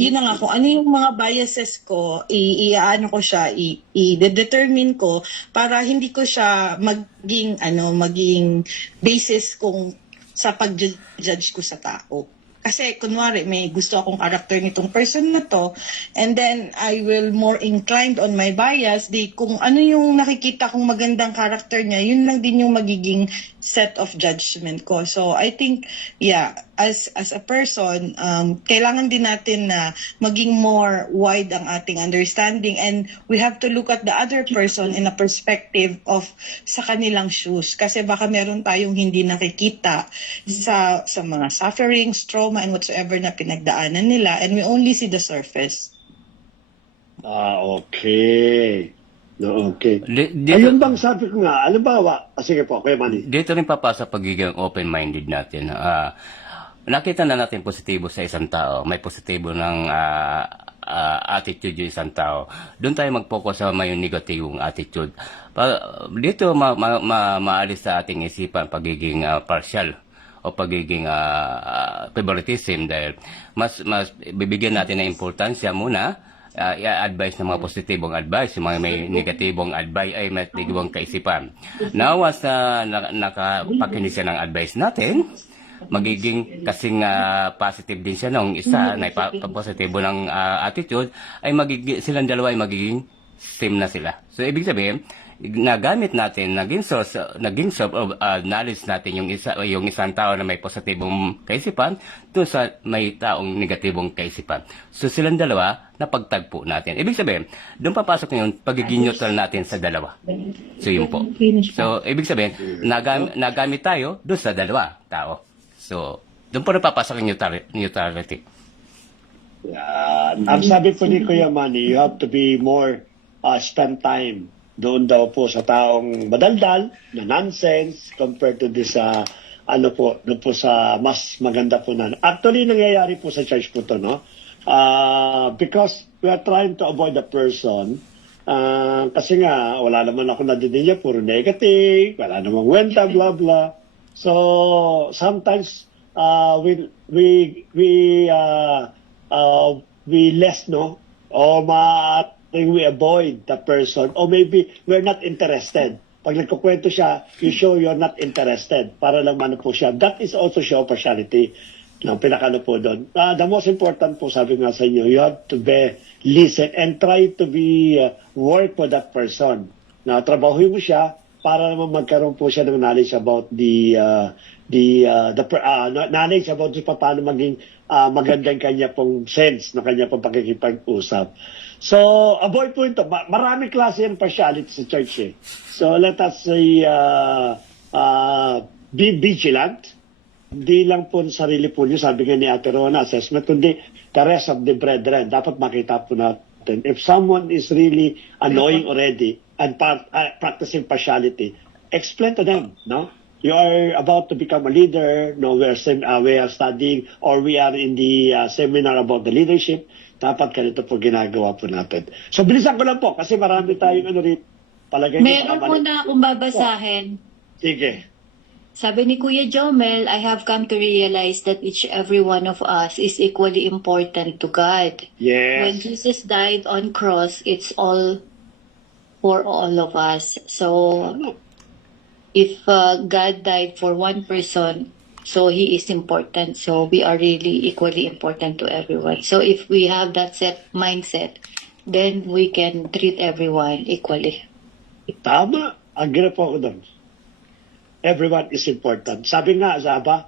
yun na nga, kung ano yung mga biases ko, iaano ko siya, i-determine ko para hindi ko siya maging basis kung sa pag-judge ko sa tao. Kasi kunwari may gusto akong character nitong person na to, and then I will more inclined on my bias, kung ano yung nakikita kong magandang character niya, yun lang din yung magiging set of judgment ko. So I think, yeah, as a person, kailangan din natin na maging more wide ang ating understanding, and we have to look at the other person in a perspective of sa kanilang shoes. Kasi baka meron tayong hindi nakikita sa mga sufferings, trauma, and whatsoever na pinagdaanan nila, and we only see the surface. Okay. No, okay. Dito, Ayun bang sabi ko nga, alimbawa, sige po, Kuya Manny. dito rin papasok pagiging open-minded natin. Nakita na natin positibo sa isang tao, may positibo ng attitude yung isang tao. Doon tayo mag-focus sa may negatibong attitude. Dito maalis sa ating isipan pagiging partial o pagiging favoritism, dahil mas bibigyan natin ng importansya muna i-advise ng mga positibong advice, yung mga may negatibong advice ay may negatibong kaisipan. Now, once nakapakinig siya ng advice natin, magiging kasing positive din siya nung isa na positibo ng attitude, ay silang dalawa ay magiging same na sila. So, ibig sabihin, nagamit natin, naging source of knowledge natin yung isang tao na may positibong kaisipan doon sa may taong negatibong kaisipan. So silang dalawa napagtagpo natin. Ibig sabihin, doon papasok yung pagiging neutral natin sa dalawa. So yun po. So ibig sabihin, nagamit tayo doon sa dalawa tao. So doon po napapasok yung neutrality. Ang sabi po ni Kuya Manny, you have to be more spend time doon daw po sa taong madaldal na nonsense compared to this doon po sa mas maganda po na. Actually, nangyayari po sa church po to, no? Because we are trying to avoid the person. Kasi nga, wala naman ako nadidinig niya, puro negative, wala namang wenta, blah, blah. So, sometimes, we less, no? O we avoid the person, or maybe we're not interested. Pag nagkukwento siya, you show you're not interested para lang po siya. That is also show partiality. No, pinakano po doon. The most important po, sabi nga sa inyo, you have to listen and try to work with that person. Na trabahuin mo siya para naman magkaroon po siya ng knowledge about knowledge about paano maging magandang kanya pong sense na kanya pong pakikipag-usap. So, avoid po ito. Maraming klase ng partiality sa church eh. So, let us say, be vigilant. Hindi lang po sa sarili po nyo, sabi nga ni Ate Rona, assessment, kundi the rest of the brethren. Dapat makita po natin. If someone is really annoying already and practicing partiality, explain to them, no? You are about to become a leader, no? We are studying or we are in the seminar about the leadership. Dapat ganito po ginagawa po natin. So, bilisan ko lang po kasi marami tayong palagay. Meron po na akong babasahin. Sige. Sabi ni Kuya Jomel, I have come to realize that every one of us is equally important to God. Yes. When Jesus died on cross, it's all for all of us. So, if God died for one person, so He is important. So we are really equally important to everyone. So if we have that mindset, then we can treat everyone equally. Tama. Agree po ako doon. Everyone is important. Sabi nga, Zaba,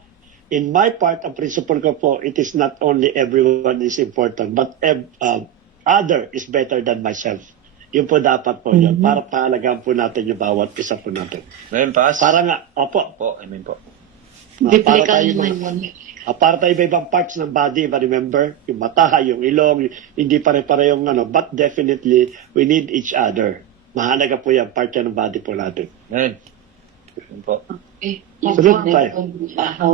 in my part, ang principle ko po, it is not only everyone is important, but other is better than myself. Yun po dapat po yun. Para paalagaan po natin yung bawat isa po natin. Ngayon, Pas. Para nga, opo. Po, amen po. Biblical naman yun. Para tayo iba-ibang parts ng body, remember? Yung mata, yung ilong, hindi pare-pare yung but definitely, we need each other. Mahalaga po yung part yan ng body po natin. Amen. Amen po. Okay. Sunod tayo.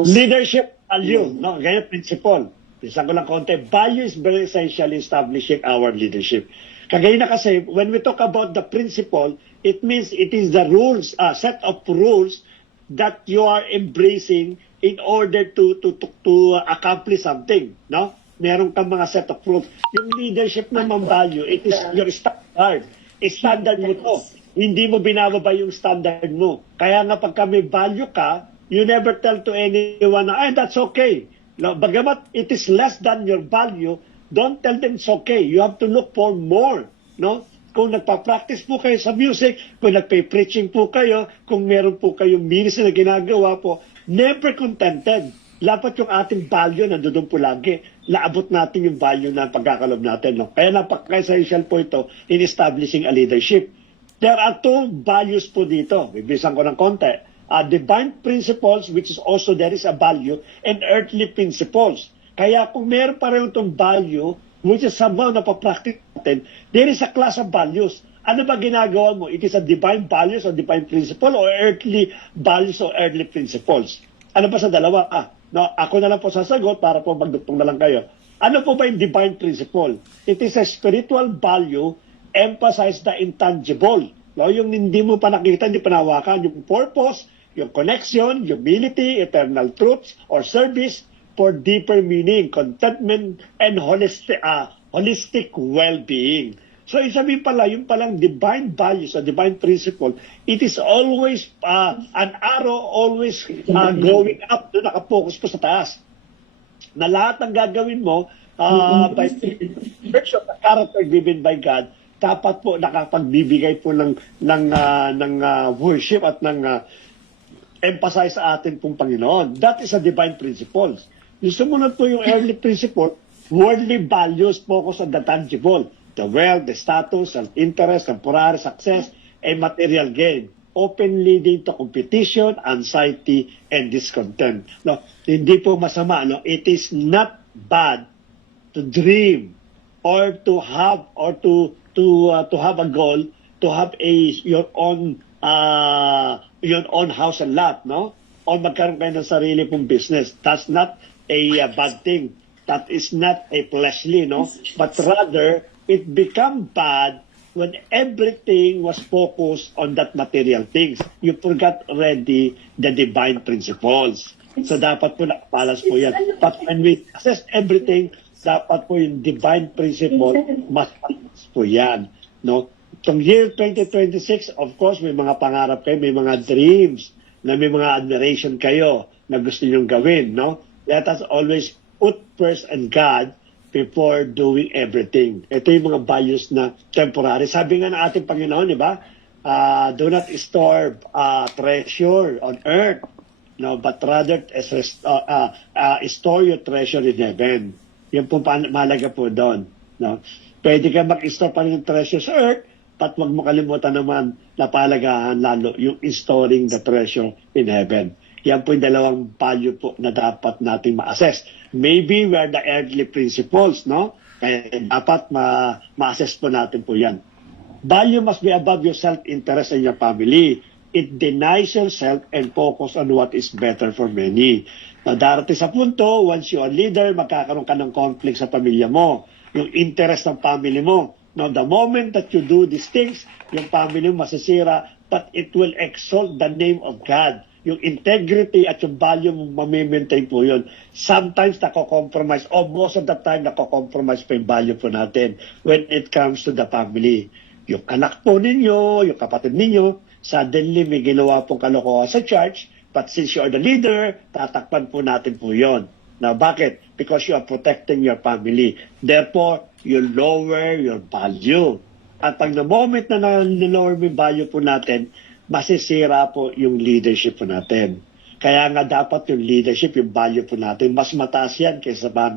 Leadership value, no? Ganyan principle. Isang ko lang konti. Value is very essential in establishing our leadership. Kagaya na kasi, when we talk about the principle, it means it is the rules, set of rules that you are embracing in order to accomplish something, no? meron kang mga set of rules. Yung leadership naman value, it is your standard. Standard mo to. Hindi mo binababa yung standard mo. Kaya nga pagka may value ka, you never tell to anyone na, ay, that's okay. No, bagamat it is less than your value, don't tell them it's okay. You have to look for more. No? Kung nagpa-practice po kayo sa music, kung nagpa-preaching po kayo, kung meron po kayong ministry na ginagawa po, never contented. Dapat yung ating value nandoon po lagi. Laabot natin yung value na pagkakalob natin. No? Kaya napaka-essential po ito in establishing a leadership. There are two values po dito. Bibisan ko ng konti. Divine principles, which is also there is a value, and earthly principles. Kaya kung meron pa rin itong value, which is somehow napapractice natin, there is a class of values. Ano ba ginagawa mo? It is a divine values or divine principle or earthly values or earthly principles. Ano ba sa dalawa? No, ako na lang po sasagot para po magdugtong na lang kayo. Ano po ba yung divine principle? It is a spiritual value, emphasize the intangible. No, yung hindi mo pa nakita, hindi pa nahawakan, yung purpose, yung connection, humility, eternal truths, or service for deeper meaning, contentment, and holistic well-being. So, isabi pala, yung palang divine values, a divine principle, it is always, an arrow always going up, doon nakapokus po sa taas. Na lahat ng gagawin mo, by virtue of the character given by God, dapat po nakapagbibigay po ng worship at ng emphasize sa atin pong Panginoon. That is a divine principles. Yung sumunod po yung earthly principle, worldly values focus on the tangible, the wealth, the status, self-interest, temporary success, and material gain, often leading to competition, anxiety, and discontent. No, hindi po masama. No? It is not bad to dream or to have have a goal, to have your own house and lot, no? O magkaroon kayo ng sarili pong business. That's not a bad thing. That is not a fleshly, no? But rather, it become bad when everything was focused on that material things. You forgot already the divine principles. So dapat po nakapalas po yan. But when we assess everything, dapat po yung divine principle, mas po yan. No? Itong year 2026, of course, may mga pangarap kayo, may mga dreams, na may mga admiration kayo na gusto nyong gawin. No? Let us always put first and God before doing everything. Ito yung mga values na temporary. Sabi nga ng ating Panginoon, di ba? Do not store treasure on earth, no, but rather store your treasure in heaven. Yan po mahalaga po doon. No? Pwede ka mag-store pa rin yung treasure sa earth, but wag mo kalimutan naman na palagahan lalo yung storing the treasure in heaven. Yan po yung dalawang value po na dapat natin ma-assess. Maybe we are the earthly principles, no? Kaya dapat ma-assess po natin po yan. Value must be above your self-interest and your family. It denies yourself and focus on what is better for many. Darating sa punto, once you are leader, magkakaroon ka ng conflict sa pamilya mo. Yung interest ng family mo. Now, the moment that you do these things, yung family mo masisira, but it will exalt the name of God. Yung integrity at yung value mo mamimaintain po yun. Sometimes nako-compromise, or most of the time nako-compromise pa yung value po natin when it comes to the family. Yung anak po ninyo, yung kapatid ninyo, suddenly may ginawa pong kalokohan sa church, but since you are the leader, tatakpan po natin po yun. Now, bakit? Because you are protecting your family. Therefore, you lower your value. At pag na moment na lower mo yung value po natin, masisira po yung leadership po natin. Kaya nga dapat yung leadership, yung value po natin, mas mataas yan kaysa family.